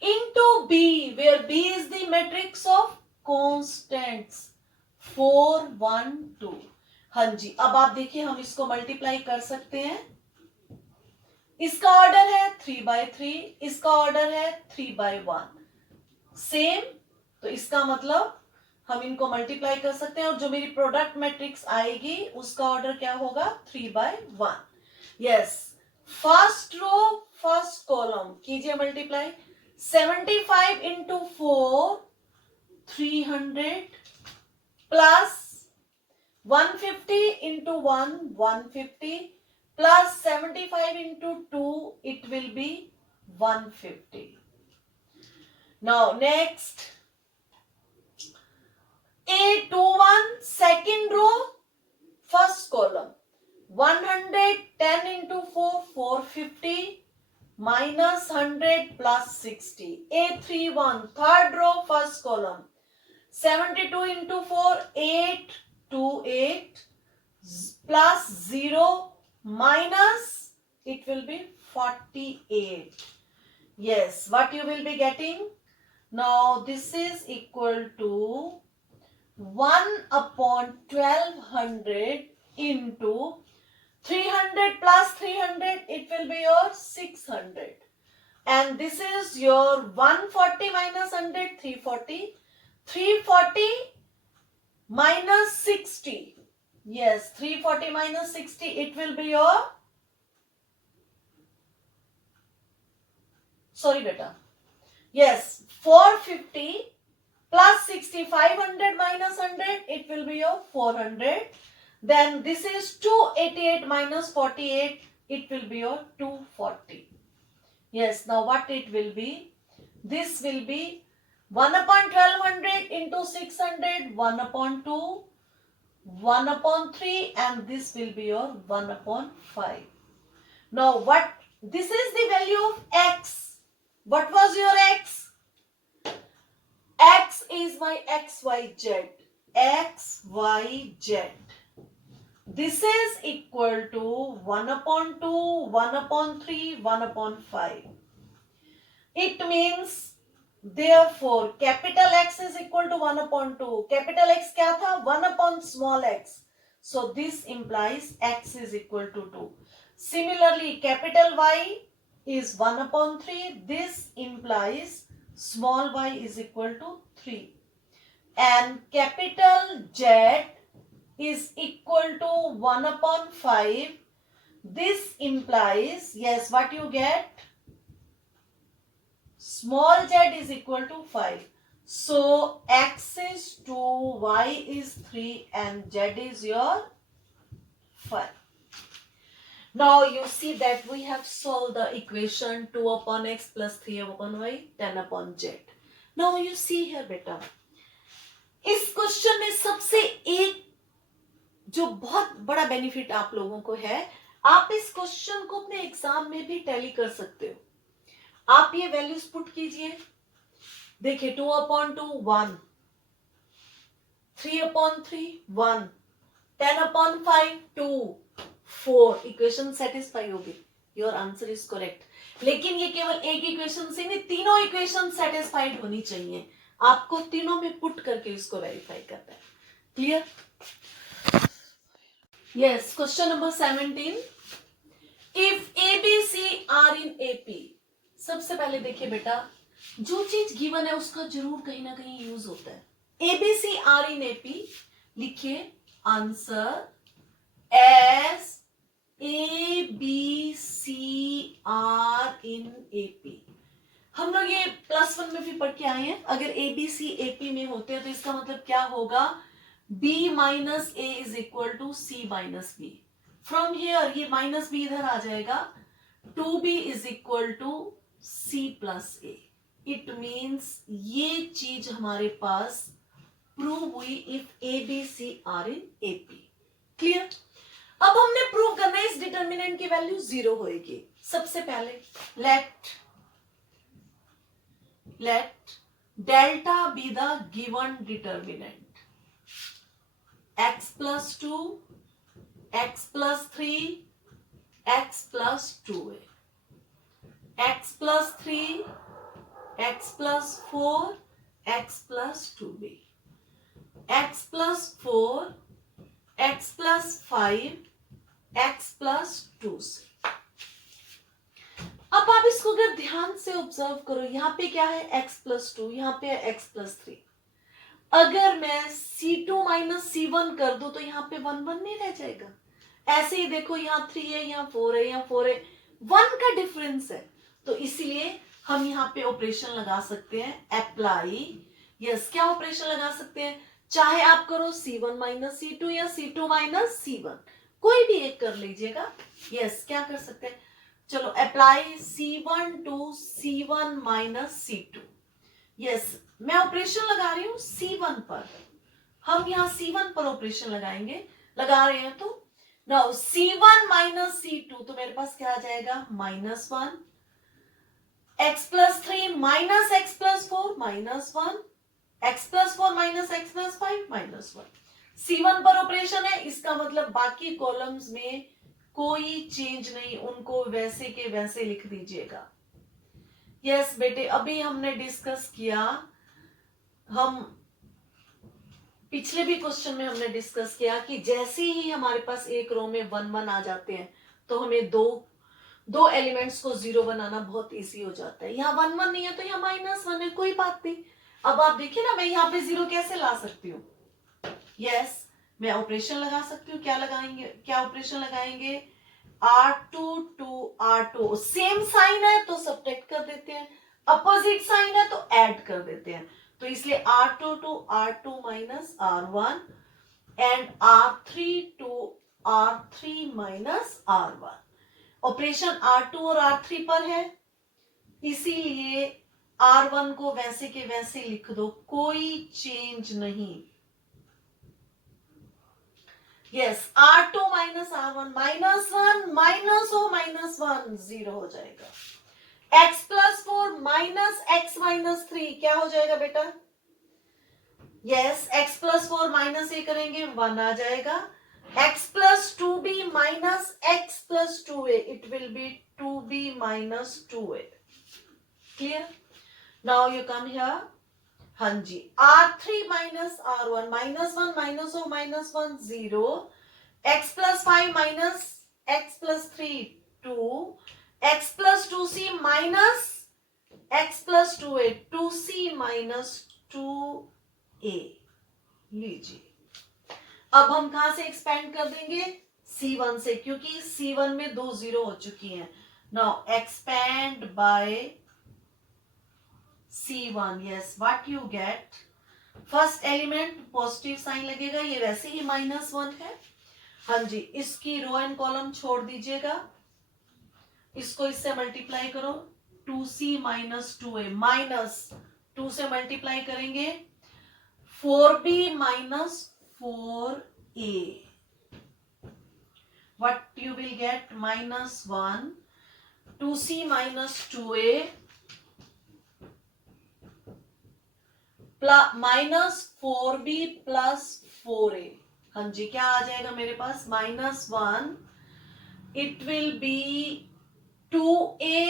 into B, where B is the matrix of constants 4, 1, 2. हाँ जी, अब आप देखिए हम इसको multiply कर सकते हैं. इसका ऑर्डर है 3/3, इसका ऑर्डर है 3/1. सेम, तो इसका मतलब हम इनको मल्टीप्लाई कर सकते हैं और जो मेरी प्रोडक्ट मैट्रिक्स आएगी उसका ऑर्डर क्या होगा 3/1. Yes, first row first column कीजिए multiply. 75 into 4, 300 plus 150 into 1, 150 plus 75 into 2, it will be 150. Now next, A21 second row first column, 110 into 4, 450 minus 100 plus 60. A31 third row first column, 72 into 4, 828 plus 0 minus, it will be 48. Yes, what you will be getting? Now this is equal to 1 upon 1200 into 300 plus 300, it will be your 600. And this is your 140 minus 100, 340. 340 minus 60. Yes, 340 minus 60, it will be your, sorry beta. Yes, 450 plus 60, 500 minus 100, it will be your 400. Then this is 288 minus 48, it will be your 240. Yes, now what it will be? This will be 1 upon 1200 into 600, 1 upon 2, 1 upon 3, and this will be your 1 upon 5. Now what? This is the value of x. What was your x? X is my xyz. xyz. This is equal to 1 upon 2, 1 upon 3, 1 upon 5. It means, therefore, capital X is equal to 1 upon 2. Capital X क्या था? 1 upon small x. So this implies x is equal to 2. Similarly, capital Y is 1 upon 3. This implies small y is equal to 3. And capital Z is equal to 1 upon 5. This implies, yes, what you get? Small z is equal to 5. So x is 2, y is 3, and z is your 5. Now you see that we have solved the equation 2 upon x plus 3 upon y, 10 upon z. Now you see here beta, इस question में सबसे एक जो बहुत बड़ा benefit आप लोगों को है, आप इस क्वेश्चन को अपने एग्जाम में भी टैली कर सकते हो. आप ये वैल्यूज पुट कीजिए. देखिए 2 upon 2 1, 3 upon 3 1, 10 upon 5 2, 4. Equation satisfy होगी. Your answer is correct. लेकिन ये केवल एक इक्वेशन से नहीं, तीनों इक्वेशन सेटिस्फाइड होनी चाहिए. आपको तीनों में पुट करके इसको वेरीफाई करना है. Clear? Yes. Question number 17. If ABC are in AP. सबसे पहले देखिए बेटा, जो चीज गिवन है उसका जरूर कहीं ना कहीं यूज होता है. ABC are in AP, लिखिए answer as ABC are in AP। हम लोग ये +1 में भी पढ़ के आए हैं। अगर ABC AP में होते हैं तो इसका मतलब क्या होगा, B minus A is equal to C minus B। From here ये माइनस B इधर आ जाएगा, 2B is equal to C plus A। It means ये चीज हमारे पास प्रूव हुई if ABC are in AP। Clear? अब हमने प्रूव करना है इस डिटर्मिनेंट की वैल्यू 0 होगी। सबसे पहले let delta be the given determinant, x plus 2, x plus 3, x plus 2a, x plus 3, x plus 4, x plus 2b, x plus 4, x plus 5, x plus 2c। अब आप इसको अगर ध्यान से ऑब्जर्व करो, यहां पे क्या है, x प्लस 2, यहां पे है x प्लस 3। अगर मैं C2 माइनस C1 कर दूं तो यहां पे 1 1 नहीं रह जाएगा। ऐसे ही देखो, यहाँ 3 है, यहाँ 4 है, यहाँ 4 है, 1 का डिफरेंस है। तो इसीलिए हम यहाँ पे ऑपरेशन लगा सकते हैं, अप्लाई। यस, क्या ऑपरेशन लगा सकते हैं, चाहे आप करो C1 माइनस C2 या C2 माइनस C1, कोई भी एक कर लीजिएगा। यस, क्या कर सकते हैं, चलो apply C1 to C1 minus C2। Yes, मैं ऑपरेशन लगा रही हूं C1 पर, हम यहां C1 पर ऑपरेशन लगा रहे हैं। तो नाउ C1 माइनस C2, तो मेरे पास क्या आ जाएगा, -1, x plus 3 minus x plus 4 -1, x plus 4 minus x plus 5 -1। C1 पर ऑपरेशन है, इसका मतलब बाकी कॉलम्स में कोई चेंज नहीं, उनको वैसे के वैसे लिख दीजिएगा। यस बेटे, अभी हमने डिस्कस किया, हम पिछले भी क्वेश्चन में हमने डिस्कस किया कि जैसे ही हमारे पास एक रो में 1 1 आ जाते हैं तो हमें दो एलिमेंट्स को 0 बनाना बहुत इजी हो जाता है। यहाँ 1 1 नहीं है तो यहाँ -1 है, कोई बात नहीं। अब आप देखिए ना, मैं यहाँ पे 0 कैसे ला सकती हूँ। यस, मैं ऑपरेशन लगा सकती हूँ। क्या ऑपरेशन लगाएंगे, R2 to R2, same sign है तो सब्ट्रैक्ट कर देते हैं, अपोजिट साइन है तो ऐड कर देते हैं। तो इसलिए R2 to R2 minus R1 and R3 to R3 minus R1। Operation R2 और R3 पर है, इसीलिए R1 को वैसे के वैसे लिख दो, कोई चेंज नहीं। यस, R2 माइनस R1 -1 -1 0 हो जाएगा। x plus 4 minus x minus 3 क्या हो जाएगा बेटा, यस, x प्लस 4 माइनस ए करेंगे 1 आ जाएगा। x plus 2b minus x plus 2a, it will B 2b minus 2a। Clear? Now you come here. हाँ जी, R3 minus R1 -1 -1 0, x plus 5 minus x plus 3 2, x plus 2c minus x plus 2a, 2c minus 2a। लीजिए, अब हम कहां से expand कर देंगे, C1 से, क्योंकि C1 में 2 0 हो चुकी हैं। Now expand by C1। yes, what you get, first element positive sign लगेगा, ये वैसे ही -1 है। हाँ जी, इसकी रो एंड कॉलम छोड़ दीजिएगा, इसको इससे मल्टीप्लाई करो, 2c माइनस 2a, माइनस 2 से मल्टीप्लाई करेंगे 4b minus 4a, what you will get, -1, 2c minus 2a minus 4b plus 4a। हाँ जी, क्या आ जाएगा मेरे पास, -1, it will B 2a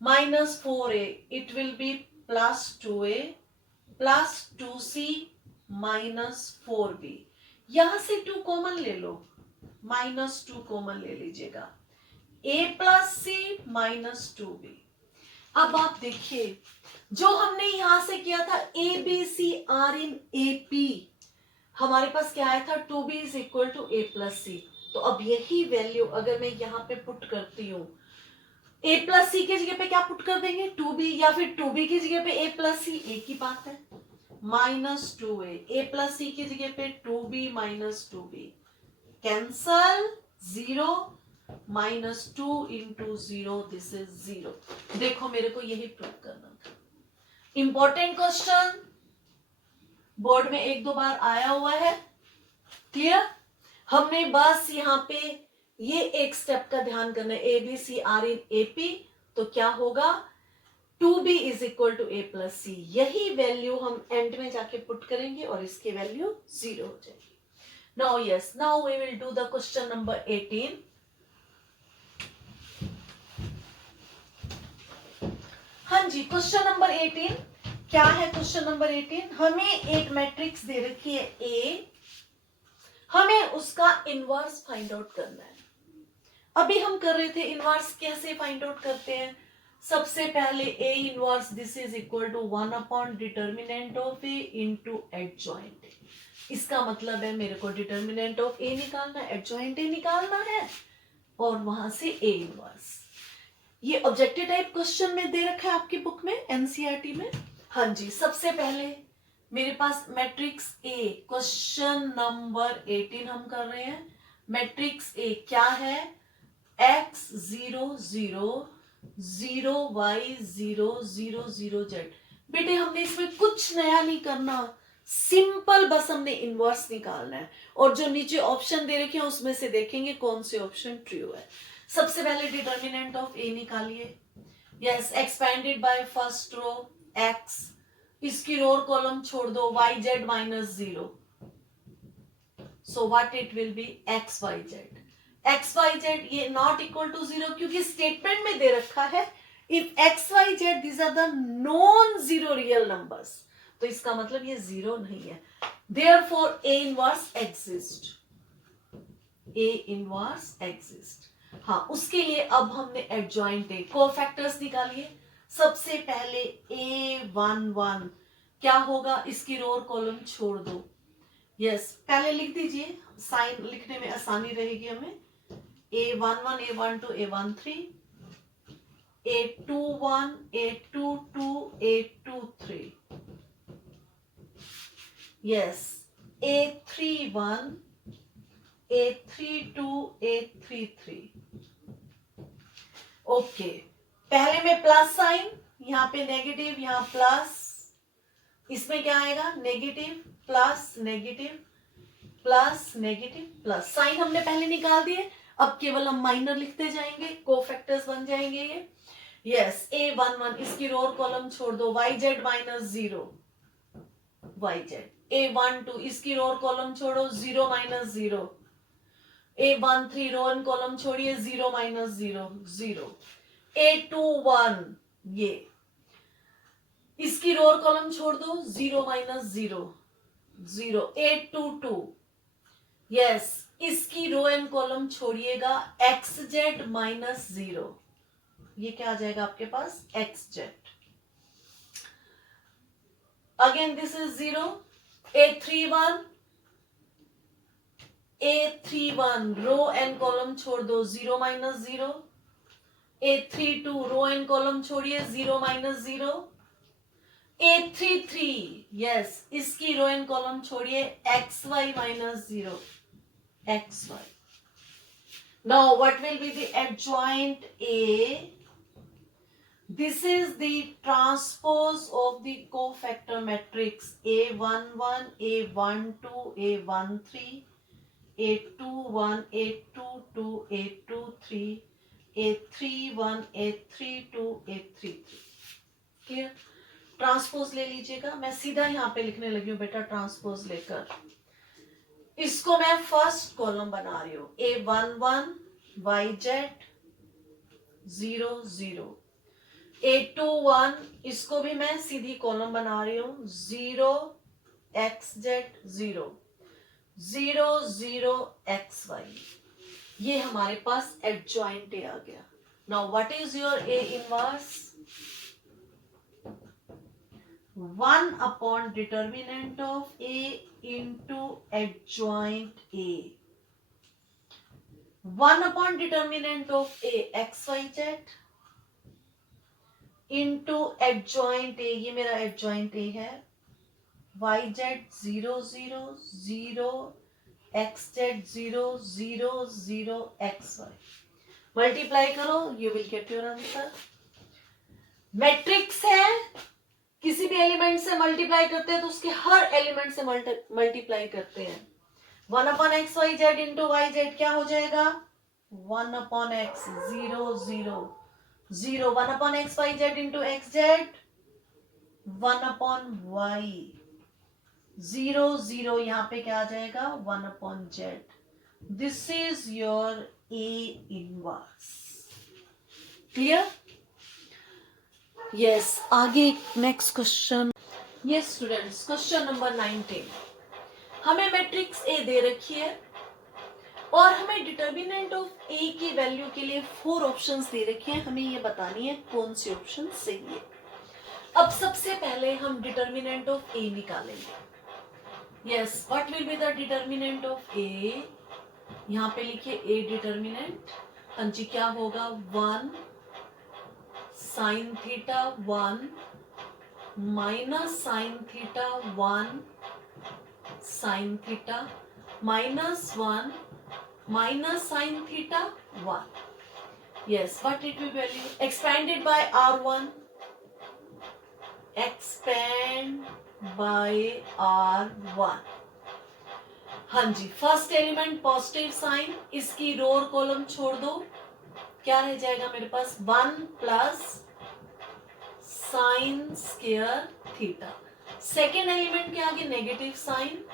minus 4a, it will be plus 2a plus 2c minus 4b। यहां से 2 common ले लो, -2 common ले लीजिएगा, a plus c minus 2b। अब आप देखिए, जो हमने यहां से किया था A B C are in A P, हमारे पास क्या आया था 2b is equal to A plus C. तो अब यही वैल्यू अगर मैं यहाँ पे पुट करती हूँ, ए प्लस सी की जगह पे क्या पुट कर देंगे 2b, या फिर 2b की जगह पे ए प्लस सी, एक ही बात है, माइनस 2a, ए प्लस सी की जगह पे 2b minus 2b, cancel, 0 minus 2 into 0, this is 0। देखो मेरे को यही प्रूव करना था। इंपॉर्टेंट क्वेश्चन, बोर्ड में एक दो बार आया हुआ है, क्लियर। हमने बस यहाँ पे ये एक स्टेप का ध्यान करना है, A B C are in A P, तो क्या होगा 2b is equal to A plus C. यही वैल्यू हम एंड में जाके पुट करेंगे और इसकी वैल्यू 0 हो जाएगी। Now yes, now we will do the question number 18। हाँ जी, क्वेश्चन नंबर 18 क्या है? क्वेश्चन नंबर 18, हमें एक मैट्रिक्स दे रखी है ए, हमें उसका इनवर्स फाइंड आउट करना है। अभी हम कर रहे थे इनवर्स कैसे फाइंड आउट करते हैं। सबसे पहले A inverse this is equal to 1 upon determinant of A into adjoint A. इसका मतलब है मेरे को डिटर्मिनेंट ऑफ ए निकालना है, एडजॉइंट ए निकालना है, और वहां से ए इनवर्स। ये ऑब्जेक्टिव टाइप क्वेश्चन में दे रखा है आपकी बुक में, एनसीईआरटी में। हाँ जी, सबसे पहले मेरे पास मैट्रिक्स ए, क्वेश्चन नंबर 18 हम कर रहे हैं। मैट्रिक्स ए क्या है? x 0 0 0 y 0 0 0 z। बेटे हमने इसमें कुछ नया नहीं करना, सिंपल बस हमने इनवर्स निकालना है, और जो नीचे ऑप्शन दे रखे हैं उसमें से देखेंगे कौन से ऑप्शन ट्रू है। सबसे पहले डिटर्मिनेंट ऑफ ए निकालिए। Yes, expanded by first row x, इसकी रो और कॉलम छोड़ दो, y z माइनस 0, so what it will be x y z। X Y Z ये नॉट इक्वल टू 0, क्योंकि स्टेटमेंट में दे रखा है if X Y Z these are the non zero real numbers, तो इसका मतलब ये 0 नहीं है। Therefore A inverse exist, A inverse exist. हाँ, उसके लिए अब हमने एडजॉइंट ए कोफैक्टर्स निकालिए। सबसे पहले A11 क्या होगा, इसकी रो और कॉलम छोड़ दो। यस, पहले लिख दीजिए, साइन लिखने में आसानी रहेगी हमें। A11 A12 A13 A21 A22 A23, yes, A31 A32 A33। Okay, पहले में प्लस साइन, यहाँ पे नेगेटिव, यहाँ प्लस, इसमें क्या आएगा negative plus negative plus negative plus. Sign हमने पहले निकाल दिए, अब केवल हम माइनर लिखते जाएंगे, कोफैक्टर्स बन जाएंगे ये। यस, A11 इसकी रो और कॉलम छोड़ दो, yz माइनस 0 yz। A12 इसकी रो और कॉलम छोड़ो, 0 माइनस 0। A13 रो और कॉलम छोड़िए, 0 माइनस 0 0। A21 ये इसकी रो और कॉलम छोड़ दो, 0 माइनस 0 0। A22 यस, इसकी रो एंड कॉलम छोड़िएगा, xz माइनस 0, ये क्या आ जाएगा आपके पास xz। Again this is 0। A31 row and column छोड़ दो, 0 minus 0। A32 row and column छोड़िए, 0 माइनस 0। A33 यस, इसकी रो एंड कॉलम छोड़िए, xy minus 0 xy। Now what will be the adjoint A? This is the transpose of the cofactor matrix A11 A12 A13 A21 A22 A23 A31 A32 A33। Clear? Transpose ले लीजिएगा, मैं सीधा यहाँ पे लिखने लगी हूँ बेटा, ट्रांसपोज लेकर इसको मैं फर्स्ट कॉलम बना रही हूं, A11 yz 0 0। A21 इसको भी मैं सीधी कॉलम बना रही हूं, 0 xz 0 0 0 xy। ये हमारे पास एडजॉइंट ए आ गया। Now what is your A inverse? 1 upon determinant of A into adjoint A. 1 upon determinant of A XYZ into adjoint A, ये मेरा adjoint A है, YZ 0 0 0 XZ 0 0 0 XY. मल्टीप्लाई करो, you will get your answer. Matrix है, किसी भी element से multiply करते हैं तो उसके हर एलिमेंट से मल्टीप्लाई करते हैं. 1 upon X Y Z into Y Z क्या हो जाएगा? 1 upon X 0 0 0. 1 upon X Y Z into X Z 1 upon Y 0 0. यहां पे क्या आ जाएगा? 1 upon Z. This is your A inverse. Clear? Yes. आगे next question. Yes students, question number 19. हमें मैट्रिक्स ए दे रखी है और हमें डिटर्मिनेंट ऑफ ए की वैल्यू के लिए 4 ऑप्शंस दे रखे हैं. हमें ये बतानी है कौन सी ऑप्शन सही है. अब सबसे पहले हम डिटर्मिनेंट ऑफ ए निकालेंगे. Yes, what will be the determinant of A? यहां पे लिखिए ए डिटर्मिनेंट. हाँ जी, क्या होगा? 1 sine theta 1 minus sine theta 1 sine theta minus 1 minus sin theta 1. Yes, what it will value? Expanded by R1. Expand by R1. हाँ जी, first element positive sign, इसकी row और column छोड़ दो. क्या रह जाएगा मेरे पास? 1 plus sign square theta. Second element के आगे नेगेटिव साइन,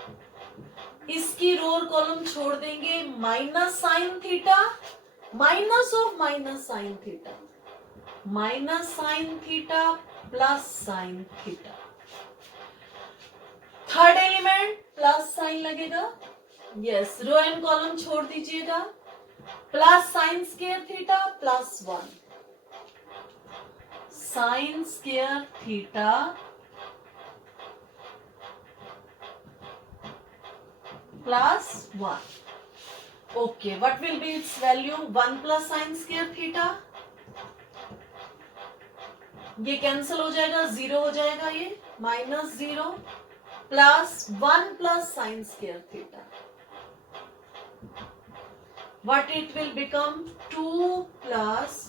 इसकी रो और कॉलम छोड़ देंगे. Minus sine theta minus of minus sine theta minus sine theta plus sine theta. Third element plus sign लगेगा. यस, रो एंड कॉलम छोड़ दीजिएगा. Plus sign square theta plus 1 sign square theta plus 1. Okay, what will be its value? 1 plus sin square theta. ये cancel हो जाएगा, 0 हो जाएगा. ये minus 0 plus 1 plus sign square theta. What it will become? 2 plus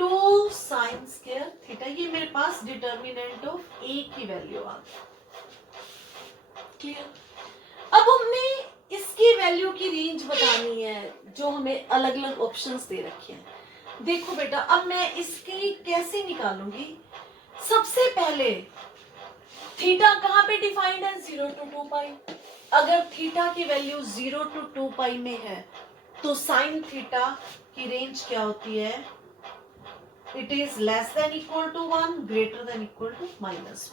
2 sine square theta. ये मेरे पास determinant of ए की value आ गई. क्लियर? अब हमें इसकी वैल्यू की रेंज बतानी है जो हमें अलग अलग ऑप्शंस दे रखे हैं. देखो बेटा, अब मैं इसकी कैसे निकालूंगी? सबसे पहले थीटा कहां पे डिफाइंड है? 0 to 2 पाई. अगर थीटा की वैल्यू 0 to 2 पाई में है तो साइन थीटा की रेंज क्या होती है? It is less than equal to 1 greater than equal to -1.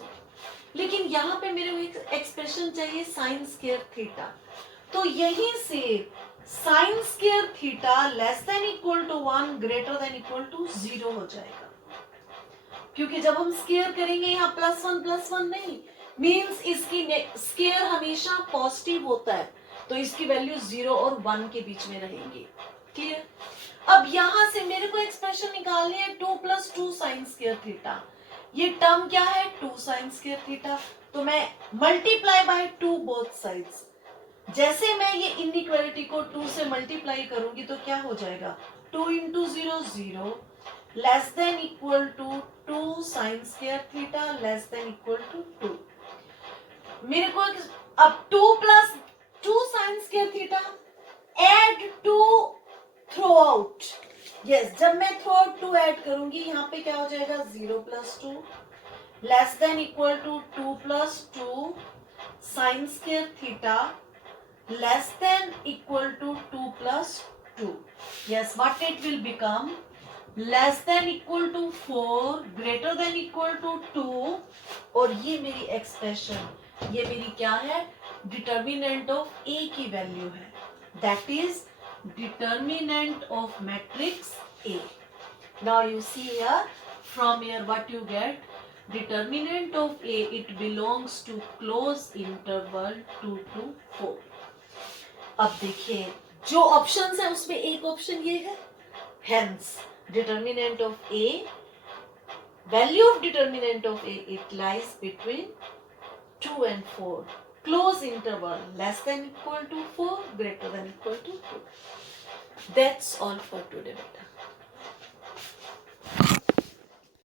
लेकिन यहां पे मेरे को एक एक्सप्रेशन चाहिए साइन स्क्वायर थीटा. तो यहीं से sine square theta less than equal to 1 greater than equal to 0 हो जाएगा. क्योंकि जब हम स्क्वायर करेंगे यहाँ +1 नहीं, मींस इसकी स्क्वायर हमेशा पॉजिटिव होता है, तो इसकी वैल्यू 0 और 1 के बीच में रहेंगी. क्लियर? अब यहां से मेरे को एक्सप्रेशन निकालनी है 2 + 2 साइन स्क्वायर थीटा. ये टर्म क्या है? 2 साइन स्क्वायर थीटा. तो मैं मल्टीप्लाई बाय 2 बोथ साइड्स. जैसे मैं ये इनइक्वालिटी को 2 से मल्टीप्लाई करूंगी तो क्या हो जाएगा? 2 × 0 0 less than equal to 2 sine square theta less than equal to 2. मेरे को अब 2 + 2 sine square theta add 2 throughout. Yes, जब मैं थ्रू आउट 2 ऐड करूंगी यहाँ पे क्या हो जाएगा? 0 + 2 less than equal to 2 + 2 sine square theta less than equal to 2 + 2. Yes, what it will become? Less than equal to 4 greater than equal to 2. और ये मेरी एक्सप्रेशन, ये मेरी क्या है? डिटर्मिनेंट ऑफ ए की वैल्यू है. That is determinant of matrix A. Now you see here, from here what you get? Determinant of A, it belongs to close interval 2 to 4. अब देखिए जो ऑप्शंस है उसमें एक ऑप्शन ये है, hence determinant of A, value of determinant of A, it lies between 2 and 4. Close interval less than equal to 4, greater than equal to 4. That's all for today, beta.